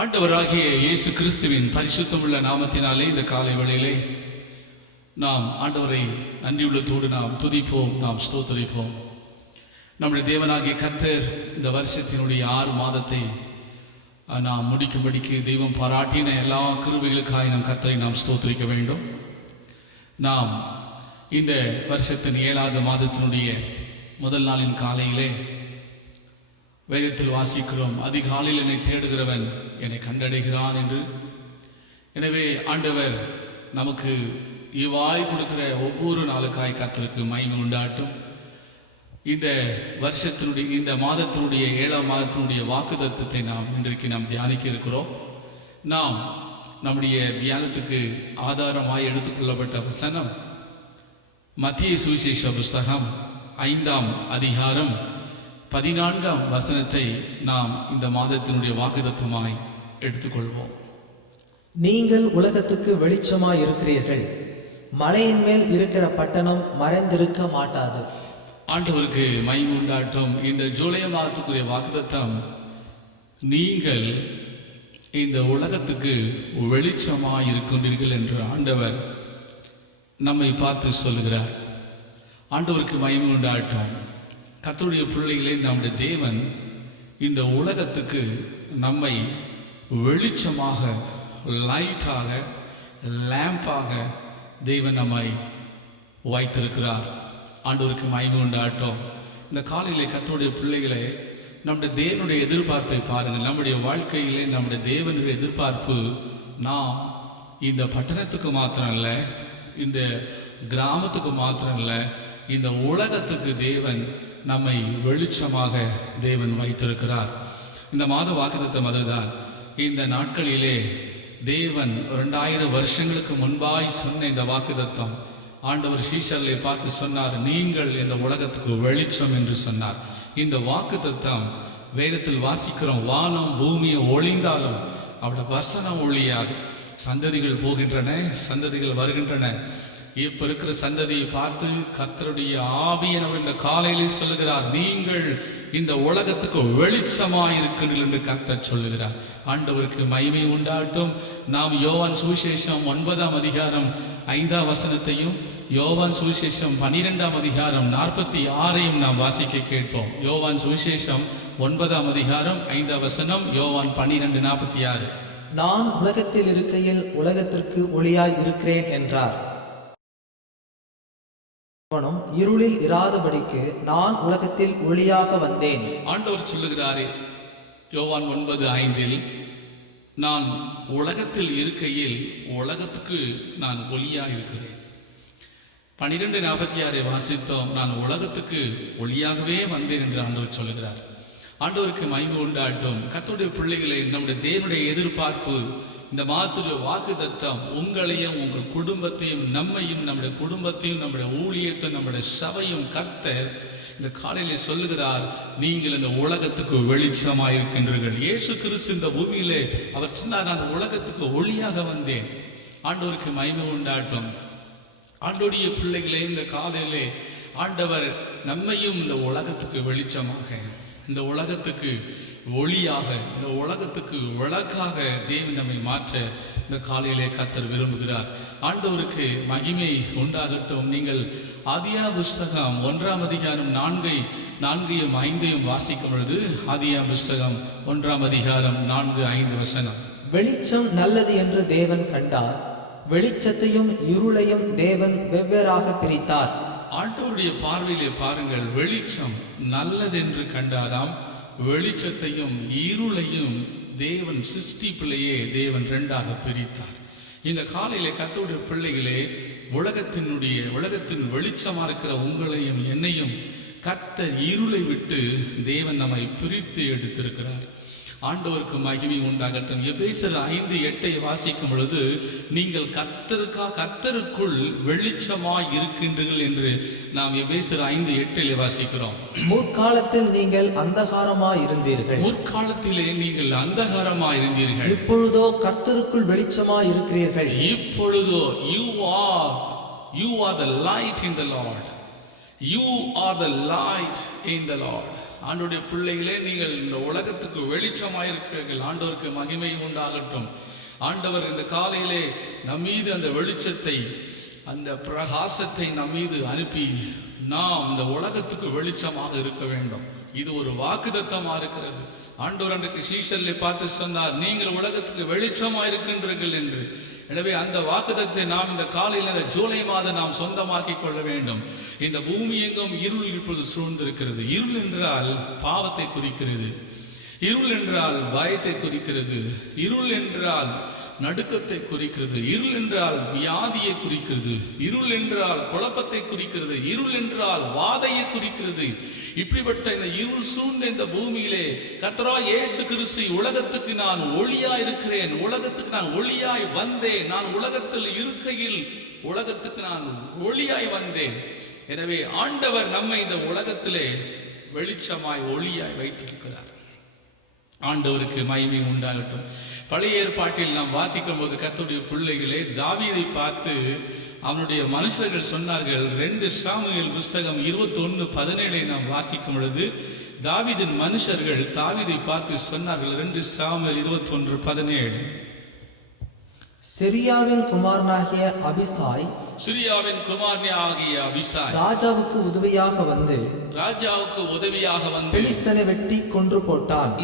ஆண்டவராகிய இயேசு கிறிஸ்துவின் பரிசுத்தமுள்ள நாமத்தினாலே இந்த காலை வேளையிலே நாம் ஆண்டவரை நன்றியுள்ளத்தோடு நாம் துதிப்போம், நாம் ஸ்தோத்தரிப்போம். நம்முடைய தேவனாகிய கர்த்தர் இந்த வருஷத்தினுடைய 6 மாதத்தை நாம் முடிக்கும்படிக்கு தெய்வம் பாராட்டின எல்லா கிருபைகளுக்காக நம் கர்த்தரை நாம் ஸ்தோத்தரிக்க வேண்டும். நாம் இந்த வருஷத்தின் 7வது மாதத்தினுடைய முதல் நாளின் காலையிலே வேதத்தில் வாசிக்கிறோம், அதிகாலையில் என்னை தேடுகிறவன் என்னை கண்டடைகிறான் என்று. எனவே ஆண்டவர் நமக்கு இவ்வாய் கொடுக்கிற ஒவ்வொரு நாளுக்காய் கர்த்தருக்கு மகிமை உண்டாட்டும். இந்த வருஷத்தினுடைய இந்த மாதத்தினுடைய 7ஆம் மாதத்தினுடைய வாக்குத்தத்தத்தை நாம் இன்றைக்கு நாம் தியானிக்க இருக்கிறோம். நாம் நம்முடைய தியானத்துக்கு ஆதாரமாய் எடுத்துக்கொள்ளப்பட்ட வசனம் மத்திய சுவிசேஷ புஸ்தகம் 5ஆம் அதிகாரம் 14ஆம் வசனத்தை நாம் இந்த மாதத்தினுடைய வாக்குத்தத்தமாய் எடுத்துக்கொள்வோம். நீங்கள் உலகத்துக்கு வெளிச்சமாய் இருக்கிறீர்கள், மலையின் மேல் இருக்கிற பட்டணம் மறைந்திருக்க மாட்டாது. ஆண்டவருக்கு மகிமை உண்டாட்டும். இந்த ஜூலை மாதத்துக்குரிய வாக்குத்தத்தம், நீங்கள் இந்த உலகத்துக்கு வெளிச்சமாய் இருக்கின்றீர்கள் என்று ஆண்டவர் நம்மை பார்த்து சொல்லுகிறார். ஆண்டவருக்கு மகிமை உண்டாட்டும். கர்த்தருடைய பிள்ளைகளே, நம்முடைய தேவன் இந்த உலகத்துக்கு நம்மை வெளிச்சமாக, லைட்டாக, லேம்பாக தேவன் நம்மை வைத்திருக்கிறார். ஆண்டவருக்கு மகிமை உண்டாட்டும். இந்த காலையிலே கர்த்தருடைய பிள்ளைகளே, நம்முடைய தேவனுடைய எதிர்பார்ப்பை பாருங்கள். நம்முடைய வாழ்க்கையிலே நம்முடைய தேவனுடைய எதிர்பார்ப்பு, நாம் இந்த பட்டணத்துக்கு மாத்திரம் இல்லை, இந்த கிராமத்துக்கு மாத்திரம் இல்லை, இந்த உலகத்துக்கு தேவன் நம்மை வெளிச்சமாக தேவன் வைத்திருக்கிறார். இந்த மாத வாக்குத்தத்தம் அதுதான். இந்த நாட்களிலே தேவன் 2000 வருஷங்களுக்கு முன்பாய் சொன்ன இந்த வாக்குத்தத்தம் ஆண்டவர் சீஷர்களை பார்த்து சொன்னார், நீங்கள் இந்த உலகத்துக்கு வெளிச்சம் என்று சொன்னார். இந்த வாக்குத்தத்தம் வேதத்தில் வாசிக்கிறோம், வானம் பூமியை ஒளிந்தாலும் அவருடைய வசனம் ஒளியாது. சந்ததிகள் போகின்றன, சந்ததிகள் வருகின்றன. இப்ப இருக்கிற சந்ததியை பார்த்து கர்த்தருடைய ஆவியானவர் இந்த காலையிலே சொல்லுகிறார், நீங்கள் இந்த உலகத்துக்கு வெளிச்சமாயிருக்கிறீர்கள் என்று கர்த்தர் சொல்லுகிறார். ஆண்டவருக்கு மகிமை உண்டாட்டும். நாம் யோவான் சுவிசேஷம் 9ஆம் அதிகாரம் 5ஆம் வசனத்தையும் யோவான் சுவிசேஷம் 12ஆம் அதிகாரம் 46ஐயும் நாம் வாசிக்க கேட்போம். யோவான் சுவிசேஷம் 9ஆம் அதிகாரம் 5ஆம் வசனம், யோவான் 12:46. நான் உலகத்தில் இருக்கையில் உலகத்திற்கு ஒளியாய் இருக்கிறேன் என்றார். இருளில் இராதபடிக்கு நான் உலகத்தில் ஒளியாக வந்தேன். ஆண்டவர் சொல்லுகிறாரே யோவான் 9:5, நான் உலகத்தில் இருக்கையில் உலகத்துக்கு நான் ஒளியாக இருக்கிறேன். 12:46 வாசித்தோம், நான் உலகத்துக்கு ஒளியாகவே வந்தேன் என்று ஆண்டவர் சொல்லுகிறார். ஆண்டவருக்கு மகிமை உண்டாட்டும். கர்த்தருடைய பிள்ளைகளை, நம்முடைய தேவனுடைய எதிர்பார்ப்பு, இந்த மாதத்துடைய வாக்குத்தத்தம் உங்களையும் உங்கள் குடும்பத்தையும் நம்மையும் நம்முடைய குடும்பத்தையும் நம்முடைய ஊழியத்தையும் நம்முடைய சபையும் கர்த்தர் இந்த காலையிலே சொல்லுகிறார், நீங்கள் இந்த உலகத்துக்கு வெளிச்சமாக இருக்கின்றீர்கள். இயேசு கிறிஸ்து இந்த பூமியிலே அவர் சொன்னார், நான் உலகத்துக்கு ஒளியாக வந்தேன். ஆண்டவருக்கு மகிமை உண்டாட்டும். ஆண்டோடைய பிள்ளைகளே, இந்த காலையிலே ஆண்டவர் நம்மையும் இந்த உலகத்துக்கு வெளிச்சமாக, இந்த உலகத்துக்கு ஒளியாக, இந்த உலகத்துக்கு விளக்காக தேவன் நம்மை மாற்ற இந்த காலையிலே கர்த்தர் விரும்புகிறார். ஆண்டவருக்கு மகிமை உண்டாகட்டும். நீங்கள் ஆதியா புஸ்தகம் 1ஆம் அதிகாரம் 4ஐயும் 5ஐயும் வாசிக்கும் பொழுது, ஆதியா புஸ்தகம் 1ஆம் அதிகாரம் 4-5 வசனம், வெளிச்சம் நல்லது என்று தேவன் கண்டார், வெளிச்சத்தையும் இருளையும் தேவன் வெவ்வேறாக பிரித்தார். ஆண்டவருடைய பார்வையிலே பாருங்கள், வெளிச்சம் நல்லதென்று கண்டாராம், வெளிச்சத்தையும் இருளையும் தேவன் சிருஷ்டிப்பிலேயே தேவன் 2ஆக பிரித்தார். இந்த காலையிலே கர்த்தருடைய பிள்ளைகளே, உலகத்தின் வெளிச்சமா இருக்கிற உங்களையும் என்னையும் கர்த்தர் இருளை விட்டு தேவன் நம்மை பிரித்து எடுத்திருக்கிறார். ஆண்டவருக்கு மகிமை உண்டாகட்டும். எபேசியர் 5:8 வாசிக்கும் பொழுது, நீங்கள் கர்த்தருக்குள் வெளிச்சமாய் இருக்கின்றீர்கள் என்று நாம் எபேசியர் 5:8 வாசிக்கிறோம். முற்காலத்தில் நீங்கள் அந்தகாரமாய் இருந்தீர்கள், முற்காலத்திலே நீங்கள் அந்தகாரமாய் இருந்தீர்கள், இப்பொழுதோ கர்த்தருக்குள் வெளிச்சமாய் இருக்கிறீர்கள். இப்பொழுதோ you are the light in the Lord. You are the light in the Lord. ஆண்டவருடைய பிள்ளைகளே, நீங்கள் இந்த உலகத்துக்கு வெளிச்சமாயிருக்கிறீர்கள். ஆண்டவருக்கு மகிமை உண்டாகட்டும். ஆண்டவர் இந்த காலையிலே நம் மீது அந்த வெளிச்சத்தை, அந்த பிரகாசத்தை நம் மீது அனுப்பி நாம் இந்த உலகத்துக்கு வெளிச்சமாக இருக்க வேண்டும். இது ஒரு வாக்குத்தத்தமா இருக்கிறது. ஆண்டவர் அன்றைக்கு சீஷர்களை பார்த்து சொன்னார், நீங்கள் உலகத்துக்கு வெளிச்சமா இருக்கின்றீர்கள் என்று. எனவே அந்த வாக்குத்தத்தை நாம் இந்த காலையில், இந்த ஜூலை மாதம் நாம் சொந்தமாக்கி கொள்ள வேண்டும். இந்த பூமி எங்கும் இருள் இப்பொழுது சூழ்ந்திருக்கிறது. இருள் என்றால் பாவத்தை குறிக்கிறது. இருள் என்றால் பயத்தை குறிக்கிறது. இருள் என்றால் நடுக்கத்தை குறிக்கிறது. இருள் என்றால் வியாதியை குறிக்கிறது. இருள் என்றால் குழப்பத்தை குறிக்கிறது. இருள் என்றால் வாதையை குறிக்கிறது. இப்படிப்பட்ட இந்த இருள் சூழ்ந்த இந்த பூமியிலே கர்த்தராகிய இயேசு கிறிஸ்து, உலகத்துக்கு நான் ஒளியாய் இருக்கிறேன், உலகத்துக்கு நான் ஒளியாய் வந்தேன், நான் உலகத்தில் இருக்கையில் உலகத்துக்கு நான் ஒளியாய் வந்தேன். எனவே ஆண்டவர் நம்மை இந்த உலகத்திலே வெளிச்சமாய் ஒளியாய் வைத்திருக்கிறார். ஆண்டவருக்கு மகிமை உண்டாகட்டும். பழைய ஏற்பாட்டில் நாம் வாசிக்கும் போது கர்த்தருடைய பிள்ளைகளே, தாவீதை பார்த்து அவனுடைய மனுஷர்கள் சொன்னார்கள். 2 சாமுவேல் புஸ்தகம் 21:17 நாம் வாசிக்கும் பொழுது தாவீதின் மனுஷர்கள் தாவீதை பார்த்து சொன்னார்கள். 2 சாமுவேல் 21:17, சிரியாவின் குமாரனாகிய அபிசாய், சிரியாவின் குமாரனாகிய அபிசாய் ராஜாவுக்கு உதவியாக வந்து பெலிஸ்தனை வெட்டி கொன்று போட்டான்.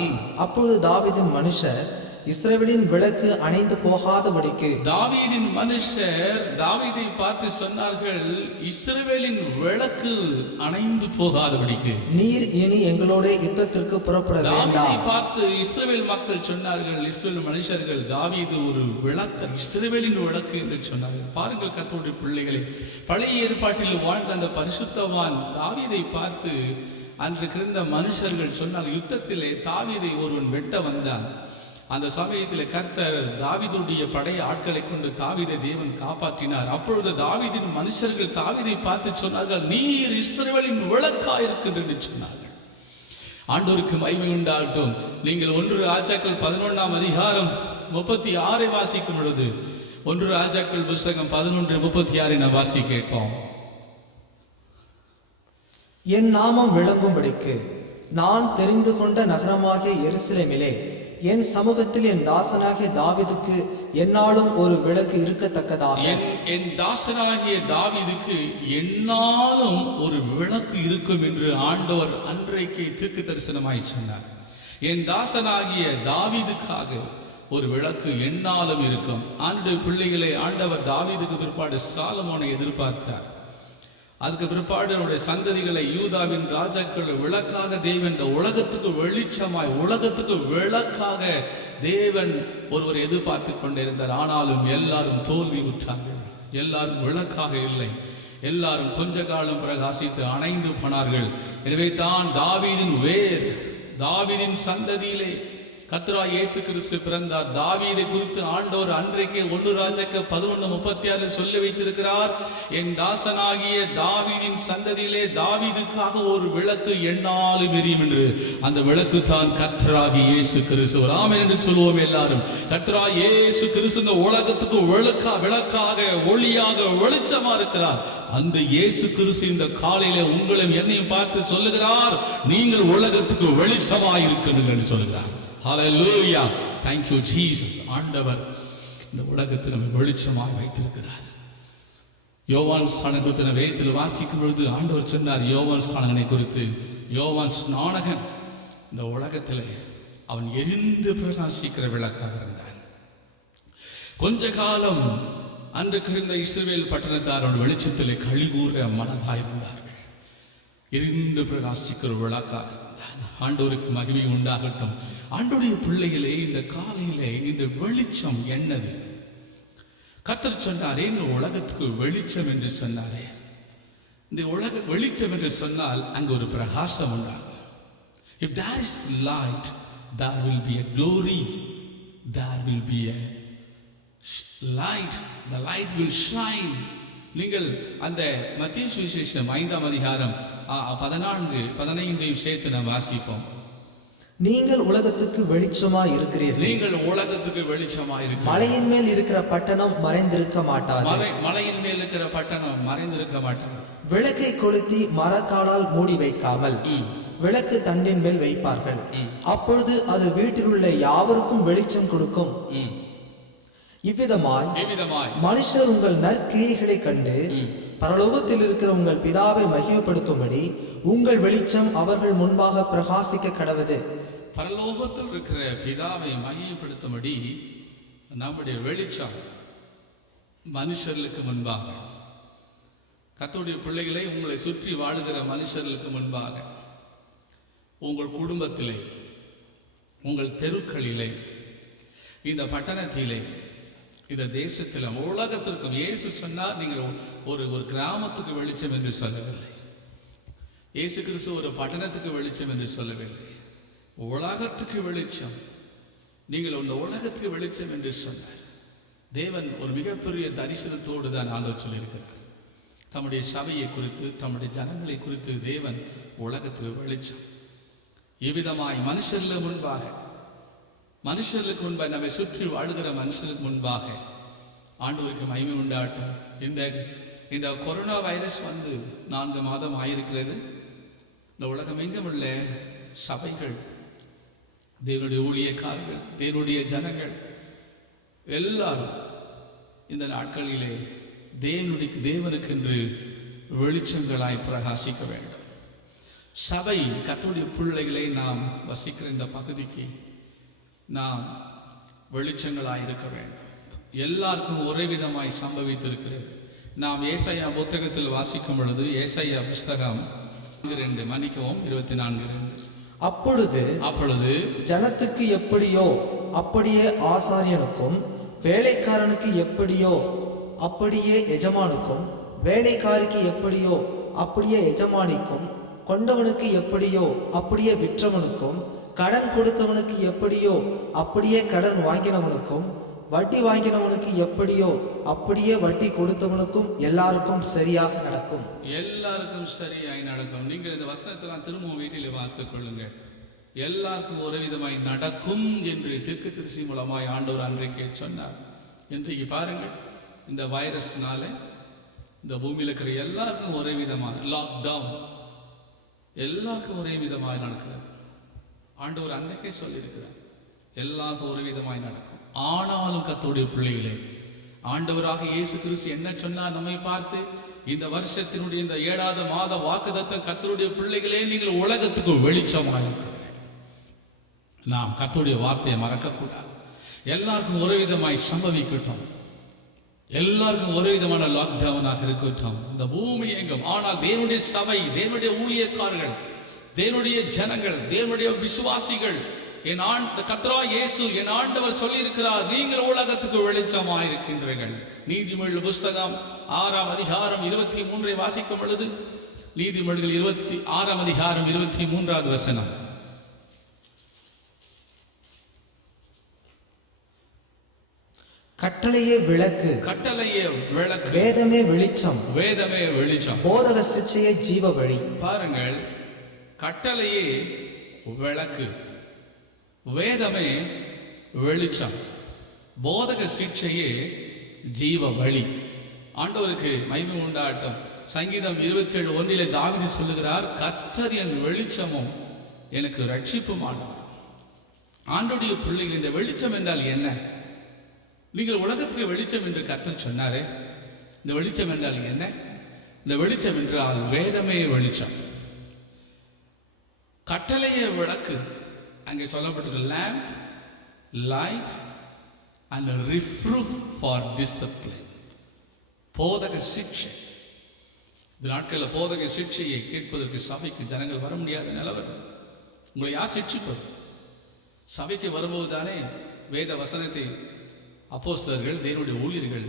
அப்பொழுது தாவீதின் மனுஷர் இஸ்ரவேலின் விளக்கு அணைந்து போகாதபடிக்கு, தாவீதின் மனுஷர் தாவீதை பார்த்து சொன்னார்கள், இஸ்ரவேலின் விளக்கு அணைந்து போகாதபடிக்கு நீர் இனி எங்களோட யுத்தத்திற்கு புறப்பட வேண்டாம். தாவீதை பார்த்து இஸ்ரவேல் மக்கள் சொன்னார்கள், இஸ்ரவேல் மனுஷர்கள், தாவீது ஒரு விளக்கு, இஸ்ரவேலின் விளக்கு என்று சொன்னார்கள். பாருங்கள் கர்த்தருடைய பிள்ளைகளே, பழைய ஏற்பாட்டில் வாழ்ந்த அந்த பரிசுத்தவான் தாவீதை பார்த்து அன்றைக்கு இருந்த மனுஷர்கள் சொன்னார்கள், யுத்தத்திலே தாவீதை ஒருவன் வெட்ட வந்தான். அந்த சமயத்தில் கர்த்தர் தாவீதுடைய படை ஆட்களை கொண்டு தாவீதை தேவன் காப்பாற்றினார். அப்பொழுது தாவீதின் மனுஷர்கள் தாவீதை பார்த்து சொன்னார்கள், நீர் இஸ்ரவேலின் விளக்காயிருக்கின்ற என்று சொன்னார்கள். ஆண்டவருக்கு மகிமை உண்டாகட்டும். நீங்கள் 1 ராஜாக்கள் 11:36 வாசிக்கும் பொழுது, 1 ராஜாக்கள் புஸ்தகம் 11:36 நாம் வாசி கேட்போம். என் நாமம் விளங்கும்படிக்கு நான் தெரிந்து கொண்ட நகரமாகிய எருசலேமிலே என் சமூகத்தில் என் தாசனாகிய தாவீதுக்கு எந்நாளும் ஒரு விளக்கு இருக்கத்தக்கதாக, என் தாசனாகிய தாவீதுக்கு எந்நாளும் ஒரு விளக்கு இருக்கும் என்று ஆண்டவர் அன்றைக்கு தீர்க்க தரிசனமாய் சொன்னார். என் தாசனாகிய தாவீதுக்காக ஒரு விளக்கு எந்நாளும் இருக்கும். ஆண்டு பிள்ளைகளை, ஆண்டவர் தாவீதுக்கு பிற்பாடு சாலமோனை எதிர்பார்த்தார். அதுக்கு பிற்பாடு அவருடைய சந்ததிகளை, யூதாவின் ராஜாக்கள் விளக்காக தேவன், இந்த உலகத்துக்கு வெளிச்சமாய், உலகத்துக்கு விளக்காக தேவன் ஒருவர் எதிர்பார்த்து கொண்டிருந்தார். ஆனாலும் எல்லாரும் தோல்வி உற்றார்கள். எல்லாரும் விளக்காக இல்லை. எல்லாரும் கொஞ்ச காலம் பிரகாசித்து அணைந்து போனார்கள். எனவே தான் தாவீதின் வேர், தாவீதின் சந்ததியிலே கர்த்தராகிய இயேசு கிறிஸ்து பிறந்தார். தாவீதை குறித்து ஆண்டவர் அன்றைக்கே 1 ராஜாக்கள் 11:36 சொல்லி வைத்திருக்கிறார், என் தாசனாகிய தாவீதின் சந்ததியிலே தாவீதுக்காக ஒரு விளக்கு எந்நாளும் எரியும் என்று. அந்த விளக்கு தான் கர்த்தராகிய இயேசு கிறிஸ்து. ஆமென் என்று சொல்லுவோம் எல்லாரும். கர்த்தராகிய இயேசு கிறிஸ்து இந்த உலகத்துக்கு விளக்காக, ஒளியாக, வெளிச்சமா இருக்கிறார். அந்த இயேசு கிறிஸ்து இந்த காலையில உங்களையும் என்னையும் பார்த்து சொல்லுகிறார், நீங்கள் உலகத்துக்கு வெளிச்சமாய் இருக்கிறீர்கள் என்று சொல்லுகிறார். ஹல்லேலூயா, thank you Jesus. ஆண்டவர் இந்த உலகத்தில் நம்மை வெளிச்சமாக வைத்திருக்கிறார். யோவான் ஸ்நானகத்தின் வேதத்தில் வாசிக்கும் பொழுது ஆண்டவர் சொன்னார், யோவான் ஸ்நானகனை குறித்து, யோவான் ஸ்நானகன் இந்த உலகத்தில் அவன் எரிந்து பிரகாசிக்கிற விளக்காக இருந்தான். கொஞ்ச காலம் அன்றைக்கு இருந்த இஸ்ரவேல் பட்டணத்தார் அவன் வெளிச்சத்தில் கழிகூற மனதாயிருந்தார்கள். எரிந்து பிரகாசிக்கிற விளக்காக இருந்தான். ஆண்டவருக்கு மகிமை உண்டாகட்டும். ஆண்டவருடைய பிள்ளைகளே, இந்த காலையிலே இந்த வெளிச்சம் என்னது? கர்த்தர் சொன்னாரே, இந்த உலகத்துக்கு வெளிச்சம் என்று சொன்னாரே. இந்த உலக வெளிச்சம் என்று சொன்னால் அங்கு ஒரு பிரகாசம் உண்டாகும். If there is light, there will be a glory, there will be a light, the light will shine. நீங்கள் அந்த மத்தேயு சுவிசேஷம் 5ஆம் அதிகாரம் 14-15 சேர்த்து நாம் வாசிப்போம். நீங்கள் உலகத்துக்கு வெளிச்சமாய் இருக்கிறீர்கள். நீங்கள் உலகத்துக்கு வெளிச்சமாய் இருக்கிறீர்கள். மலையின் மேல் இருக்கிற பட்டணம் மறைந்திருக்க மாட்டாது. மலையின் மேல் இருக்கிற பட்டணம் மறைந்திருக்க மாட்டாது. விளக்கை கொளுத்தி மரக்காலால் மூடி வைக்காமல் விளக்கு தண்டின் மேல் வைப்பார்கள். அப்பொழுது அது வீட்டில் உள்ள யாவருக்கும் வெளிச்சம் கொடுக்கும். இவ்விதமாய் மனுஷர் உங்கள் நற்கிரியைகளை கண்டு பரலோகத்தில் இருக்கிற உங்கள் பிதாவை மகிமைப்படுத்தும்படி உங்கள் வெளிச்சம் அவர்கள் முன்பாக பிரகாசிக்க கடவது. பரலோகத்தில் இருக்கிற பிதாவை மகிமைப்படுத்தும்படி நம்முடைய வெளிச்சம் மனுஷர்களுக்கு முன்பாக, கர்த்தருடைய பிள்ளைகளை உங்களை சுற்றி வாழுகிற மனுஷர்களுக்கு முன்பாக, உங்கள் குடும்பத்திலே, உங்கள் தெருக்களிலே, இந்த பட்டணத்திலே, இந்த தேசத்தில், உலகத்திற்கும். இயேசு சொன்னார், நீங்கள் ஒரு கிராமத்துக்கு வெளிச்சம் என்று சொல்லவில்லை. இயேசு கிறிஸ்து ஒரு பட்டணத்துக்கு வெளிச்சம் என்று சொல்லவில்லை. உலகத்துக்கு வெளிச்சம். நீங்கள் இந்த உலகத்துக்கு வெளிச்சம் என்று சொன்னார். தேவன் ஒரு மிகப்பெரிய தரிசனத்தோடு தான் ஆண்டவர் சொல்லியிருக்கிறார். தம்முடைய சபையை குறித்து, தம்முடைய ஜனங்களை குறித்து தேவன் உலகத்துக்கு வெளிச்சம். இவ்விதமாய் மனுஷர்களுக்கு முன்பாக நம்மை சுற்றி வாழுகிற மனுஷருக்கு முன்பாக ஆண்டவருக்கு மகிமை உண்டாட்டும். இந்த கொரோனா வைரஸ் 4 மாதம் ஆயிருக்கிறது. இந்த உலகம் எங்கும் உள்ள சபைகள், தேவனுடைய ஊழியக்காரர்கள், தேவனுடைய ஜனங்கள் எல்லாரும் இந்த நாட்களிலே தேவனுக்கென்று வெளிச்சங்களாய் பிரகாசிக்க வேண்டும். சபை, கர்த்தருடைய பிள்ளைகளை நாம் வசிக்கிற இந்த பகுதிக்கு நாம் வெளிச்சங்களாய் இருக்க வேண்டும். எல்லாருக்கும் ஒரே விதமாய் சம்பவித்திருக்கிறது. நாம் ஏசாயா புத்தகத்தில் வாசிக்கும் பொழுது, ஏசாயா புஸ்தகம் 24:2, அப்பொழுது ஜனத்துக்கு எப்படியோ அப்படியே ஆசாரியனுக்கும், வேலைக்காரனுக்கு எப்படியோ அப்படியே எஜமானுக்கும், வேலைக்காரிக்கு எப்படியோ அப்படியே எஜமானிக்கும், கொண்டவனுக்கு எப்படியோ அப்படியே விற்றவனுக்கும், கடன் கொடுத்தவனுக்கு எப்படியோ அப்படியே கடன் வாங்கினவனுக்கும், வட்டி வாங்கினவனுக்கு எப்படியோ அப்படியே வட்டி கொடுத்தவனுக்கும் எல்லாருக்கும் சரியாக நடக்கும். எல்லாருக்கும் சரியாய் நடக்கும். நீங்கள் இந்த வசனத்தெல்லாம் திரும்பவும் வீட்டில் வாசித்துக் கொள்ளுங்க. எல்லாருக்கும் ஒரு விதமாய் நடக்கும் என்று தீர்க்கதரிசி மூலமாய் ஆண்டவர் அன்றைக்கே சொன்னார். இன்றைக்கு பாருங்கள், இந்த வைரஸ்னால இந்த பூமியில் இருக்கிற எல்லாருக்கும் ஒரே விதமான லாக்டவுன், எல்லாருக்கும் ஒரே விதமாய் நடக்கிறது. ஆண்டவர் அன்றைக்கே சொல்லியிருக்கிறார், எல்லாருக்கும் ஒரு விதமாய் நடக்கும். ஆனாலும் கர்த்தருடைய பிள்ளைகளே, ஆண்டவராக இயேசு கிறிஸ்து என்ன சொன்னார் நம்மை பார்த்து? இந்த வருஷத்தினுடைய இந்த 7வது மாத வாக்குத்தத்தம், கர்த்தருடைய பிள்ளைகளே நீங்கள் உலகத்துக்கு வெளிச்சமாயிருக்க. நாம் கர்த்தருடைய வார்த்தையை மறக்கக்கூடாது. எல்லாருக்கும் ஒரு விதமாய் சம்பவிக்கட்டும், எல்லாருக்கும் ஒரு விதமான லாக்டவுனாக இருக்கட்டும் இந்த பூமி எங்கும். ஆனால் தேவனுடைய சபை, தேவனுடைய ஊழியக்காரர்கள், தேவனுடைய ஜனங்கள், தேவனுடைய விசுவாசிகள், என் கர்த்தராகிய இயேசு என் ஆண்டவர் சொல்லி இருக்கிறார், நீங்கள் உலகத்துக்கு வெளிச்சமாயிருக்கின்றீர்கள். நீதிமொழிகள் புஸ்தகம் 6ஆம் அதிகாரம் 23 வாசிக்கும் பொழுது, நீதிமொழிகள் 6ஆம் அதிகாரம் 23வது வசனம், கட்டளையே விளக்கு, வேதமே வெளிச்சம், போதக சிட்சையே ஜீவ வழி. பாருங்கள், கட்டளையே விளக்கு, வேதமே வெளிச்சம், போதக சிட்சையே ஜீவ வழி. ஆண்டவருக்கு மகிமை உண்டாட்டும். சங்கீதம் 27:1 தாவீது சொல்லுகிறார், கர்த்தர் என் வெளிச்சமும் எனக்கு ரட்சிப்பும் ஆண்டவர். ஆண்டவருடைய பிள்ளைகள், இந்த வெளிச்சம் என்றால் என்ன? நீங்கள் உலகத்துக்கு வெளிச்சம் என்று கர்த்தர் சொன்னாரே, இந்த வெளிச்சம் என்றால் என்ன? இந்த வெளிச்சம் என்றால் வேதமே வெளிச்சம், கட்டளையே விளக்கு. அங்கே சொல்லப்பட்டிருக்கு lamp, light and reproof for discipline. போதக சிக்ஷை. இந்த நாட்களில் போதக சிக்ஷையை கேட்பதற்கு சபைக்கு ஜனங்கள் வர முடியாத நிலவரம். உங்களை யார் சிக்ஷிப்பது? சபைக்கு வரும்போது தானே வேத வசனத்தை அப்போஸ்தலர்கள், தேவனுடைய ஊழியர்கள்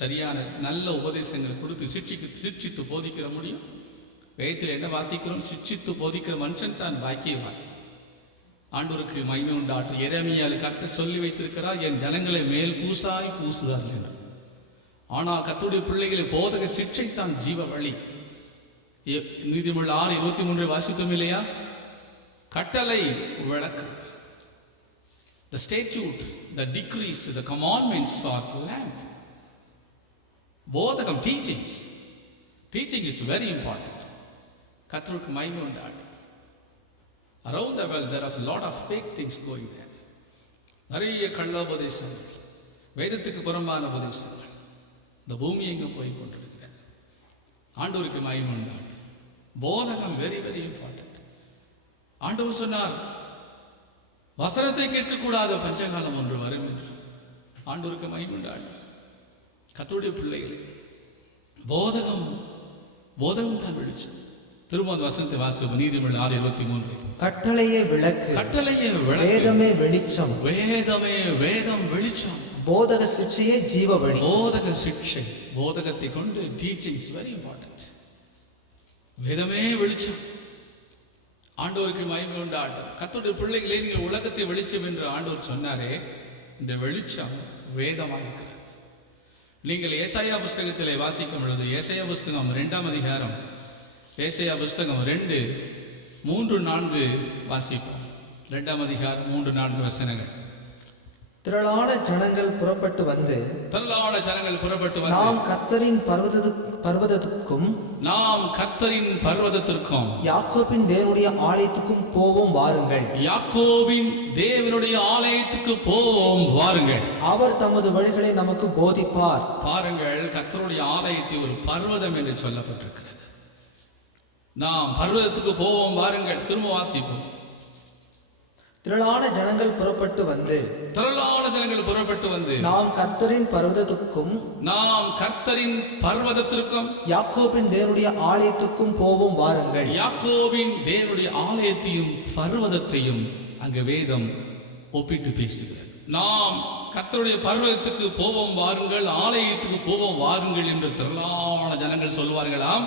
சரியான நல்ல உபதேசங்களை கொடுத்து சிக்ஷித்து போதிக்கிற முடியும். வேதத்தில் என்ன வாசிக்கிறோம்? சிக்ஷித்து போதிக்கிற மனுஷன் தான் பாக்கியவான். ஆண்டவருக்கு மகிமை உண்டாட்டும். எரேமியாவில் கர்த்தர் சொல்லி வைத்திருக்கிறார், என் ஜனங்களை மேல் பூசாய் பூசுவார்கள் என்று. ஆனால் கர்த்தருடைய பிள்ளைகளை போதக சிக்ஷை தான் ஜீவ வழி. நீதிமொழிகள் 6:23 வாசித்தோம் இல்லையா? கட்டளை விளக்கு. The statute, the decrees, the commandments are lamp. போதகம், teaching is very important. கர்த்தருக்கு மகிமை உண்டாட்டும். Around the world there is a lot of fake things going there. நிறைய கள்ள உபதேசங்கள், வேதத்துக்கு புறம்பான உபதேசங்கள் இந்த பூமி எங்கும் போய் கொண்டிருக்கிறேன். ஆண்டவருக்கு மகிமை உண்டாகட்டும். போதகம் வெரி வெரி இம்பார்ட்டன்ட். ஆண்டவர் சொன்னார், வசனத்தை கேட்கக்கூடாத பஞ்சகாலம் ஒன்று வரும் என்று. ஆண்டவருக்கு மகிமை உண்டாகட்டும். கர்த்தருடைய பிள்ளைகளே, போதகம் தான் வெளிச்சம். திரும்ப வசனத்தை வாசிப்போம். நீதிமொழி 6:23. கட்டளையே விளக்கு, வேதமே வெளிச்சம், வேதம் வெளிச்சம். போதக சிக்ஷையே ஜீவ வழி. போதக சிக்ஷை, போதகத்தை கொண்டு டீச்சிங்ஸ் வெரி இம்பார்ட்டன்ட். வேதமே வெளிச்சம். ஆண்டவருக்கு மகிமை உண்டாகட்டும். கர்த்தருடைய பிள்ளைகளே, நீங்கள் உலகத்தை வெளிச்சம் என்று ஆண்டவர் சொன்னாரே, இந்த வெளிச்சம் வேதமாக இருக்கிறது. நீங்கள் ஏசாயா புஸ்தகத்திலே வாசிக்கும் பொழுது, ஏசாயா புஸ்தகம் 2ஆம் அதிகாரம், ஏசாயா புஸ்தகம் 2:3-4 வாசிப்போம். 2ஆம் அதிகாரம் 3-4 வசனங்கள். திரளான ஜனங்கள் புறப்பட்டு வந்து நாம் கர்த்தரின் பர்வதத்திற்கும் யாக்கோபின் தேவனுடைய ஆலயத்துக்கும் போவோம் வாருங்கள். யாக்கோபின் தேவனுடைய ஆலயத்துக்கு போவோம் வாருங்கள். அவர் தமது வழிகளை நமக்கு போதிப்பார். பாருங்கள், கர்த்தருடைய ஆலயத்தை ஒரு பர்வதம் என்று சொல்லப்பட்டிருக்கிறது. நாம் பர்வதத்துக்கு போவோம் வாருங்கள். திரும்ப வாசிப்போம். திரளான ஜனங்கள் புறப்பட்டு வந்து நாம் கர்த்தரின் பர்வதத்திற்கும் யாக்கோபின் தேவனுடைய ஆலயத்துக்கும் போவோம் வாருங்கள். யாக்கோபின் தேவனுடைய ஆலயத்தையும் பர்வதத்தையும் அங்கு வேதம் ஒப்பிட்டு பேசுகிறது. நாம் கர்த்தருடைய பர்வதத்துக்கு போவோம் வாருங்கள், ஆலயத்துக்கு போவோம் வாருங்கள் என்று திரளான ஜனங்கள் சொல்வார்களாம்.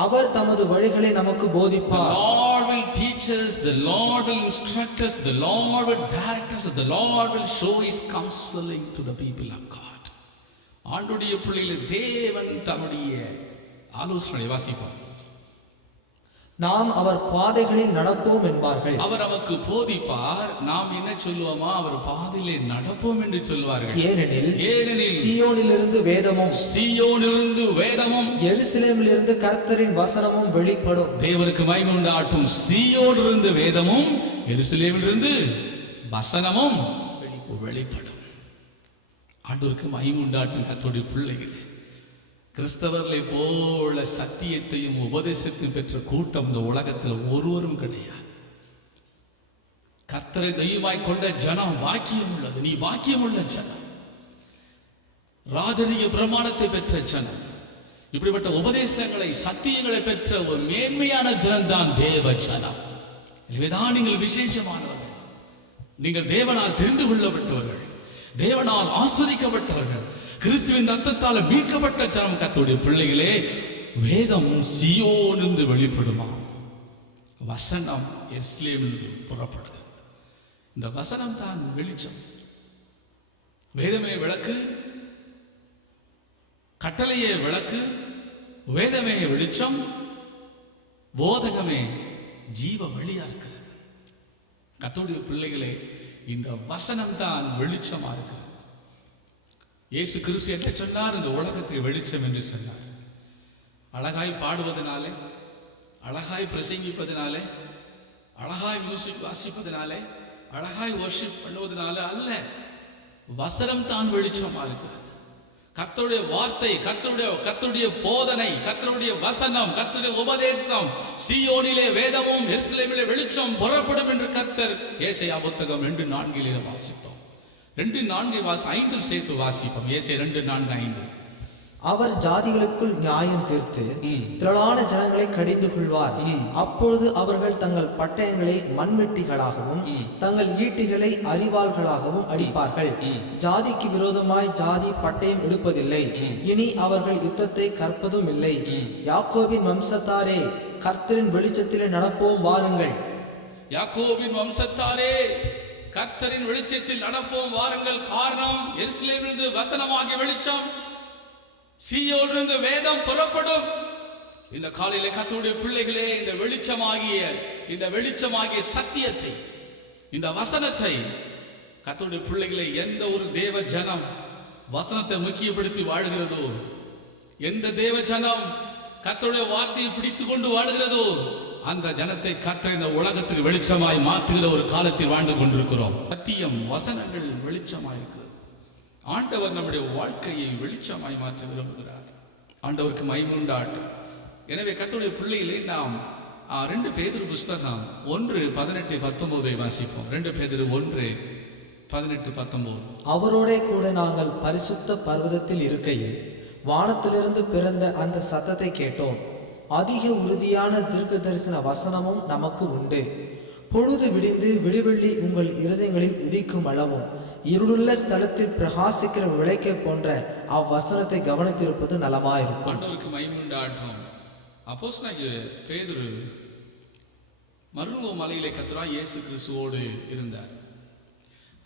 அவர் தமது வழிகளை நமக்கு போதிப்பார். The Lord will teach us, the Lord will instruct us, the Lord will direct us, the Lord will show his counseling to the people of God. ஆண்டவருடைய பிள்ளைகளே, தேவன் தம்முடைய ஆலோசனை வாசிப்பார். நாம் அவர் பாதைகளில் நடப்போம் என்பார்கள். அவர் நமக்கு போதிப்பார். நாம் என்ன சொல்லுவோமா? அவர் பாதையிலே நடப்போம் என்று சொல்வார்கள். ஏனெனில் சீயோனிலிருந்து வேதமும் எருசலேமிலிருந்து கர்த்தரின் வசனமும் வெளிப்படும். தேவனுக்கு மகிமை உண்டாகட்டும். சீயோனிலிருந்து வேதமும் எருசலேமிலிருந்து வசனமும் வெளிப்படும். ஆண்டவருக்கு மகிமை உண்டாகட்டும். கர்த்தருடைய பிள்ளைகளே, கிறிஸ்தவர்களை போல சத்தியத்தையும் உபதேசத்தையும் பெற்ற கூட்டம் இந்த உலகத்தில் ஒருவரும் கிடையாது. கர்த்தரை தெய்வமாய் கொண்ட ஜனம் பாக்கியம் உள்ளது. நீ பாக்கியம் உள்ள ஜனம், ராஜரீக பிரமாணத்தை பெற்ற ஜனம், இப்படிப்பட்ட உபதேசங்களை சத்தியங்களை பெற்ற ஒரு மேன்மையான ஜனம் தான் தேவ ஜனம். எனவேதான் நீங்கள் விசேஷமானவர்கள். நீங்கள் தேவனால் தெரிந்து கொள்ளப்பட்டவர்கள், தேவனால் ஆஸ்வதிக்கப்பட்டவர்கள், கிறிஸ்துவின் ரத்தத்தால் மீட்கப்பட்ட ஜனம். கர்த்தருடைய பிள்ளைகளே, வேதம் சீயோனிலிருந்து வெளிப்படுமா, வசனம் எருசலேமிலிருந்து புறப்படுகிறது. இந்த வசனம் தான் வெளிச்சம். வேதமே விளக்கு, கட்டளையே விளக்கு, வேதமே வெளிச்சம், போதகமே ஜீவ வழியா இருக்கிறது. கர்த்தருடைய பிள்ளைகளே, இந்த வசனம் தான் வெளிச்சமா இருக்கிறது. இயேசு கிறிஸ்து என்ன சொன்னார்? இந்த உலகத்தை வெளிச்சம் என்று சொன்னார். அழகாய் பாடுவதனாலே, அழகாய் பிரசங்கிப்பதனாலே, அழகாய் மியூசிக் வாசிப்பதனாலே, அழகாய் வர்ஷிப் பண்ணுவதனால அல்ல, வசனம் தான் வெளிச்சமா இருக்கிறது. கர்த்தருடைய வார்த்தை, கர்த்தருடைய போதனை, கர்த்தருடைய வசனம், கர்த்தருடைய உபதேசம், சீயோனிலே வேதமும் எருசலேமிலே வெளிச்சம் புறப்படும் என்று கர்த்தர் ஏசாயா புத்தகம் 2:4 வாசித்தோம். 2:4 சேர்த்து வாசிப்போம். ஏசாயா 2:4-5. அவர் ஜாதிகளுக்குள் நியாயம் தீர்த்து திரளான ஜனங்களை கடிந்து கொள்வார். அப்பொழுது அவர்கள் தங்கள் பட்டயங்களை மண்வெட்டிகளாகவும் தங்கள் ஈட்டிகளை அரிவாள்களாகவும் அடிப்பார்கள். ஜாதிக்கு விரோதமாய் ஜாதி பட்டயம் எடுப்பதில்லை. இனி அவர்கள் யுத்தத்தை கற்பதும் இல்லை. யாக்கோபின் வம்சத்தாரே, கர்த்தரின் வெளிச்சத்திலே நடப்போம் வாருங்கள். யாக்கோபின் வம்சத்தாரே, கர்த்தரின் வெளிச்சத்தில் நடப்போம் வாருங்கள். காரணம், எருசலேமிலிருந்து வசனமாகிய வெளிச்சம், சீயோனிலிருந்து வேதம் புறப்படும். இந்த காலையில கர்த்தருடைய பிள்ளைகளே, இந்த வெளிச்சமாகிய சத்தியத்தை, இந்த வசனத்தை கர்த்தருடைய பிள்ளைகளை, எந்த ஒரு தேவ ஜனம் வசனத்தை முக்கியப்படுத்தி வாழ்கிறதோ, எந்த தேவ ஜனம் கர்த்தருடைய வார்த்தையை பிடித்துக் கொண்டு வாழ்கிறதோ, அந்த ஜனத்தை கர்த்தர் இந்த உலகத்துக்கு வெளிச்சமாய் மாற்றுகிற ஒரு காலத்தில் வாழ்ந்து கொண்டிருக்கிறோம். சத்தியம் வசனங்கள் வெளிச்சமாய் இருக்கிறது. ஆண்டவர் நம்முடைய வாழ்க்கையை வெளிச்சமாய் மாற்ற விரும்புகிறார். ஆண்டவருக்கு மகிமை உண்டாகட்டும். எனவே கர்த்தருடைய பிள்ளைகளே நாம் 2 பேதுரு புஸ்தகம் 1:18-19 வாசிப்போம். 2 பேதுரு 1:18-19. அவரோடே கூட நாங்கள் பரிசுத்த பர்வதத்தில் இருக்கையில் வானத்திலிருந்து பிறந்த அந்த சத்தத்தை கேட்டோம். அதிக உறுதியான தீர்க்க தரிசன வசனமும் நமக்கு உண்டு. பொழுது விடிந்து விடிவெள்ளி உங்கள் இருதயங்களில் உதிக்கும் அளவும் இருளுள்ள ஸ்தலத்தில் பிரகாசிக்கிற விளக்கை போன்ற அவ்வசனத்தை கவனித்திருப்பது நலமாயிருக்கும். ஆண்டவருக்கு மகிமை உண்டாகட்டும். அப்போஸ்தலனாகிய பேதுரு மறுரூப மலையிலே கர்த்தராகிய இயேசு கிறிஸ்துவோடு இருந்தார்.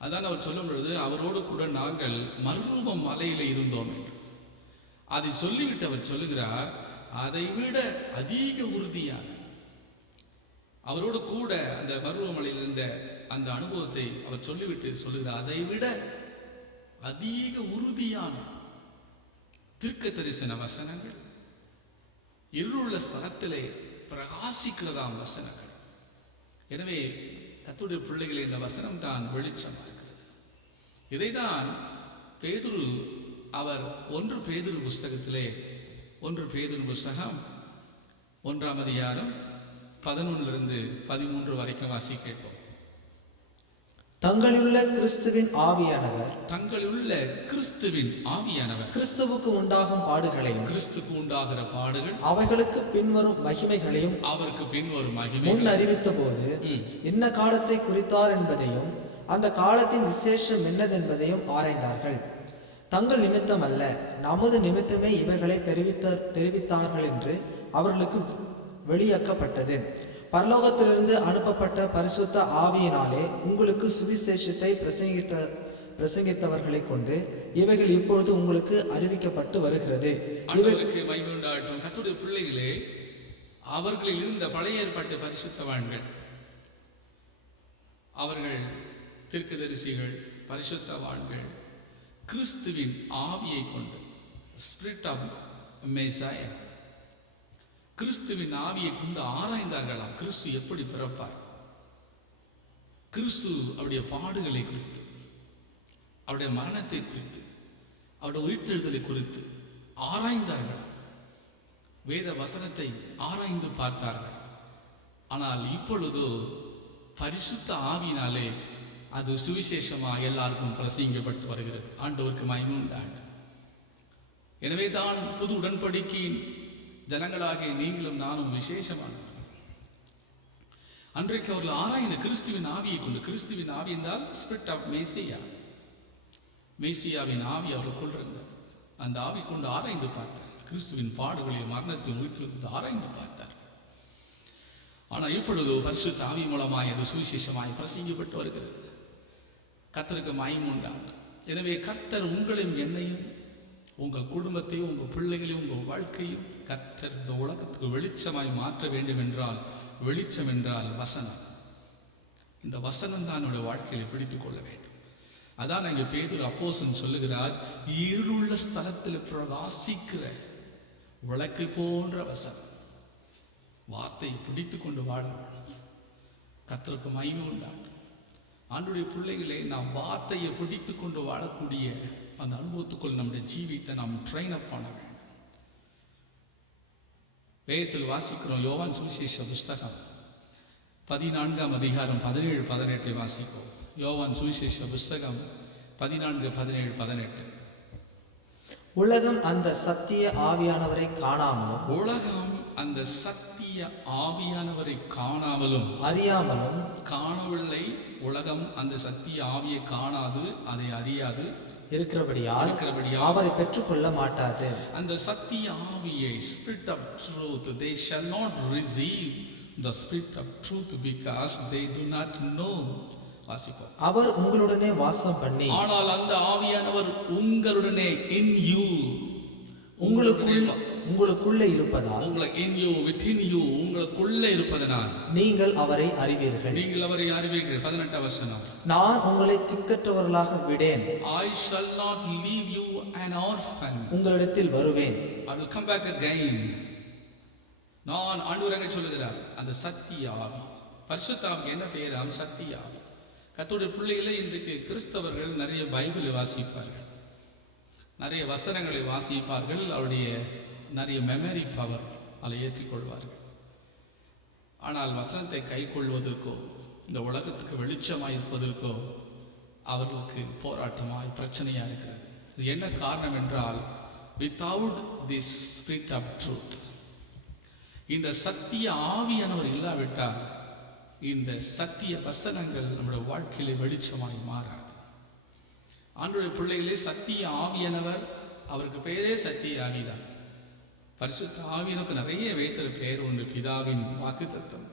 அதான் அவர் சொல்லும் பொழுது அவரோடு கூட நாங்கள் மறுரூப மலையிலே இருந்தோம் என்று அதை சொல்லிவிட்டு அவர் சொல்லுகிறார், அதை விட அதிக உறுதியாக அவரோடு கூட அந்த மறுரூப மலையில் இருந்த அந்த அனுபவத்தை அவர் சொல்லிவிட்டு சொல்லுகிறார், அதை விட அதிக உறுதியான தீர்க்க தரிசன வசனங்கள் இருளுள்ள ஸ்தலத்திலே பிரகாசிக்கிறதாம் வசனங்கள். எனவே கர்த்தருடைய பிள்ளைகளே, இந்த வசனம் தான் வெளிச்சமாக இருக்கிறது. இதைதான் பேதுரு அவர் 1 பேதுரு புஸ்தகத்திலே 1 பேதுரு புஸ்தகம் 1ஆம் அதிகாரம் 11-13 வரைக்கும் வாசிப்போம். தங்களிலுள்ள கிறிஸ்துவின் ஆவியானவர் கிறிஸ்துவுக்கு உண்டாகும் பாடுகளையும் கிறிஸ்துக்கு உண்டாகிற பாடுகள் அவைகளுக்கு பின்வரும் மகிமைகளையும் அவருக்கு பின்வரும் மகிமை முன் அறிவித்த போது என்ன காலத்தை குறித்தார் என்பதையும் அந்த காலத்தின் விசேஷம் என்னதென்பதையும் ஆராய்ந்தார்கள். தங்கள் நிமித்தம் அல்ல, நமது நிமித்தமே இவைகளை தெரிவித்தார்கள் என்று அவர்களுக்கு வெளியாக்கப்பட்டது. பரலோகத்திலிருந்து அனுப்பப்பட்ட பரிசுத்த ஆவியினாலே உங்களுக்கு சுவிசேஷத்தை பிரசங்கித்தவர்களை கொண்டு இவைகள் இப்பொழுது உங்களுக்கு அறிவிக்கப்பட்டு வருகிறது. ஆண்டவருக்கு மகிமை உண்டாகட்டும். கர்த்தருடைய பிள்ளைகளே, அவர்களில் இருந்த பழைய ஏற்பாட்டு பரிசுத்தவான்கள், அவர்கள் தீர்க்கதரிசிகள், பரிசுத்தவான்கள் கிறிஸ்துவின் ஆவியை கொண்டு ஸ்பிரிட் ஆஃப் மெசாயா, கிறிஸ்துவின் ஆவியை கொண்டு ஆராய்ந்தார்களாம். கிறிஸ்து எப்படி பிறப்பார், கிறிஸ்து அவருடைய பாடுகளை குறித்து, அவருடைய மரணத்தை குறித்து, அவருடைய உயிர்த்தெழுதலை குறித்து ஆராய்ந்தார்களாம். வேத வசனத்தை ஆராய்ந்து பார்த்தார்கள். ஆனால் இப்பொழுது பரிசுத்த ஆவியினாலே அது சுவிசேஷமா எல்லாருக்கும் பிரசங்கிக்கப்பட்டு வருகிறது. ஆண்டவருக்கு மகிமை உண்டாகட்டும். எனவே தான் புது உடன்படிக்கையின் ஜனங்களாகிய நீங்களும் நானும் விசேஷமானவர்கள். அன்றைக்கு அவர்கள் ஆராய்ந்த கிறிஸ்துவின் ஆவியை கொண்டு, கிறிஸ்துவின் ஆவி என்றால் ஸ்பிரிட் ஆஃப் மேசியா, மேசியாவின் ஆவி அவர்களுக்குள் இருந்தது. அந்த ஆவி கொண்டு ஆராய்ந்து பார்த்தார். கிறிஸ்துவின் பாடுகளையும் மரணத்தையும் உயிர்த்தெழுந்து ஆராய்ந்து பார்த்தார். ஆனால் இப்பொழுது பரிசுத்த ஆவி மூலமாய் அது சுவிசேஷமாய் பிரசங்கிக்கப்பட்டு வருகிறது. கர்த்தருக்கு மகிமை உண்டாகட்டும். எனவே கர்த்தர் உங்களையும் என்னையும், உங்கள் குடும்பத்தையும், உங்கள் பிள்ளைகளையும், உங்கள் வாழ்க்கையும் கர்த்தர் இந்த உலகத்துக்கு வெளிச்சமாய் மாற்ற வேண்டும் என்றால், வெளிச்சம் என்றால் வசனம். இந்த வசனம் தான் என்னுடைய வாழ்க்கையை பிடித்துக் கொள்ள வேண்டும். அதான் இங்கே பேதுரு அப்போஸ்தலன் சொல்லுகிறார், இருளுள்ள ஸ்தலத்தில் பிரகாசிக்கிற விளக்கு போன்ற வசனம். வார்த்தையை பிடித்துக் கொண்டு வாழ வேண்டும். கர்த்தருக்கு மகிமை உண்டாகட்டும். ஆண்டவருடைய பிள்ளைகளே, நாம் வார்த்தையை பிடித்துக் கொண்டு வாழக்கூடிய அந்த அனுபவத்துக்குள் நம்முடைய ஜீவித்தை நாம் ட்ரெயின் அப் பண்ண வேண்டும். வேதத்தில் வாசிக்கிறோம். யோவான் சுவிசேஷ புஸ்தகம் 14ஆம் அதிகாரம் 17-18 வாசிப்போம். யோவான் சுவிசேஷ புஸ்தகம் 14-17-18. உலகம் அந்த சத்திய ஆவியானவரை காணாமலும், உலகம் அந்த சத்திய ஆவியானவரை காணாமலும் அறியாமலும் காணவில்லை. உலகம் அந்த சத்திய ஆவியை காணாது, அதை அறியாது இருக்கிறபடியால் அவரை பெற்றுக்கொள்ள மாட்டாது. அந்த சத்திய ஆவியை, spirit of truth, they shall not receive the spirit of truth because they do not know. வாசிப்போம். அவர் உங்களுடனே வாசம் பண்ணி, ஆனால் அந்த ஆவியானவர் உங்களுடனே in you, உங்களுக்குள்ளே இருப்பதால், in you, within you, உங்களுக்குள்ளே இருப்பதனால் நீங்கள் அவரை அறிவீர்கள். 18ஆம் வசனம். நான் உங்களை திக்கற்றவர்களாக விடேன். I shall not leave you an orphan. உங்களிடத்தில் வருவேன். I will come back again. நான் ஆண்டவர் அங்கே சொல்லுகிறார், அந்த சத்திய ஆவி, பரிசுத்த ஆவிக்கு என்ன பெயராம்? சத்திய ஆவி. கர்த்தருடைய பிள்ளைகளே, இன்றைக்கு கிறிஸ்தவர்கள் நிறைய பைபிளை வாசிப்பார்கள், நிறைய வசனங்களை வாசிப்பார்கள், அவருடைய நிறைய மெமரி பவர் அதை ஏற்றிக்கொள்வார்கள். ஆனால் வசனத்தை கை கொள்வதற்கோ இந்த உலகத்துக்கு வெளிச்சமாய் இருப்பதற்கோ அவர்களுக்கு போராட்டமாய் பிரச்சனையா இருக்கிறது. இது என்ன காரணம் என்றால், without this spirit of truth, இந்த சத்திய ஆவியானவர் இல்லாவிட்டால் இந்த சத்திய வசனங்கள் நம்முடைய வாழ்க்கையில வெளிச்சமாய் மாறாது. ஆண்டவருடைய பிள்ளைகளே, சத்திய ஆவியானவர், அவருக்கு பெயரே சத்திய ஆவிதான். பரிசுத்த ஆவியனுக்கு நிறைய வைத்திரு பெயர் உண்டு. பிதாவின் வாக்குத்தத்தம்,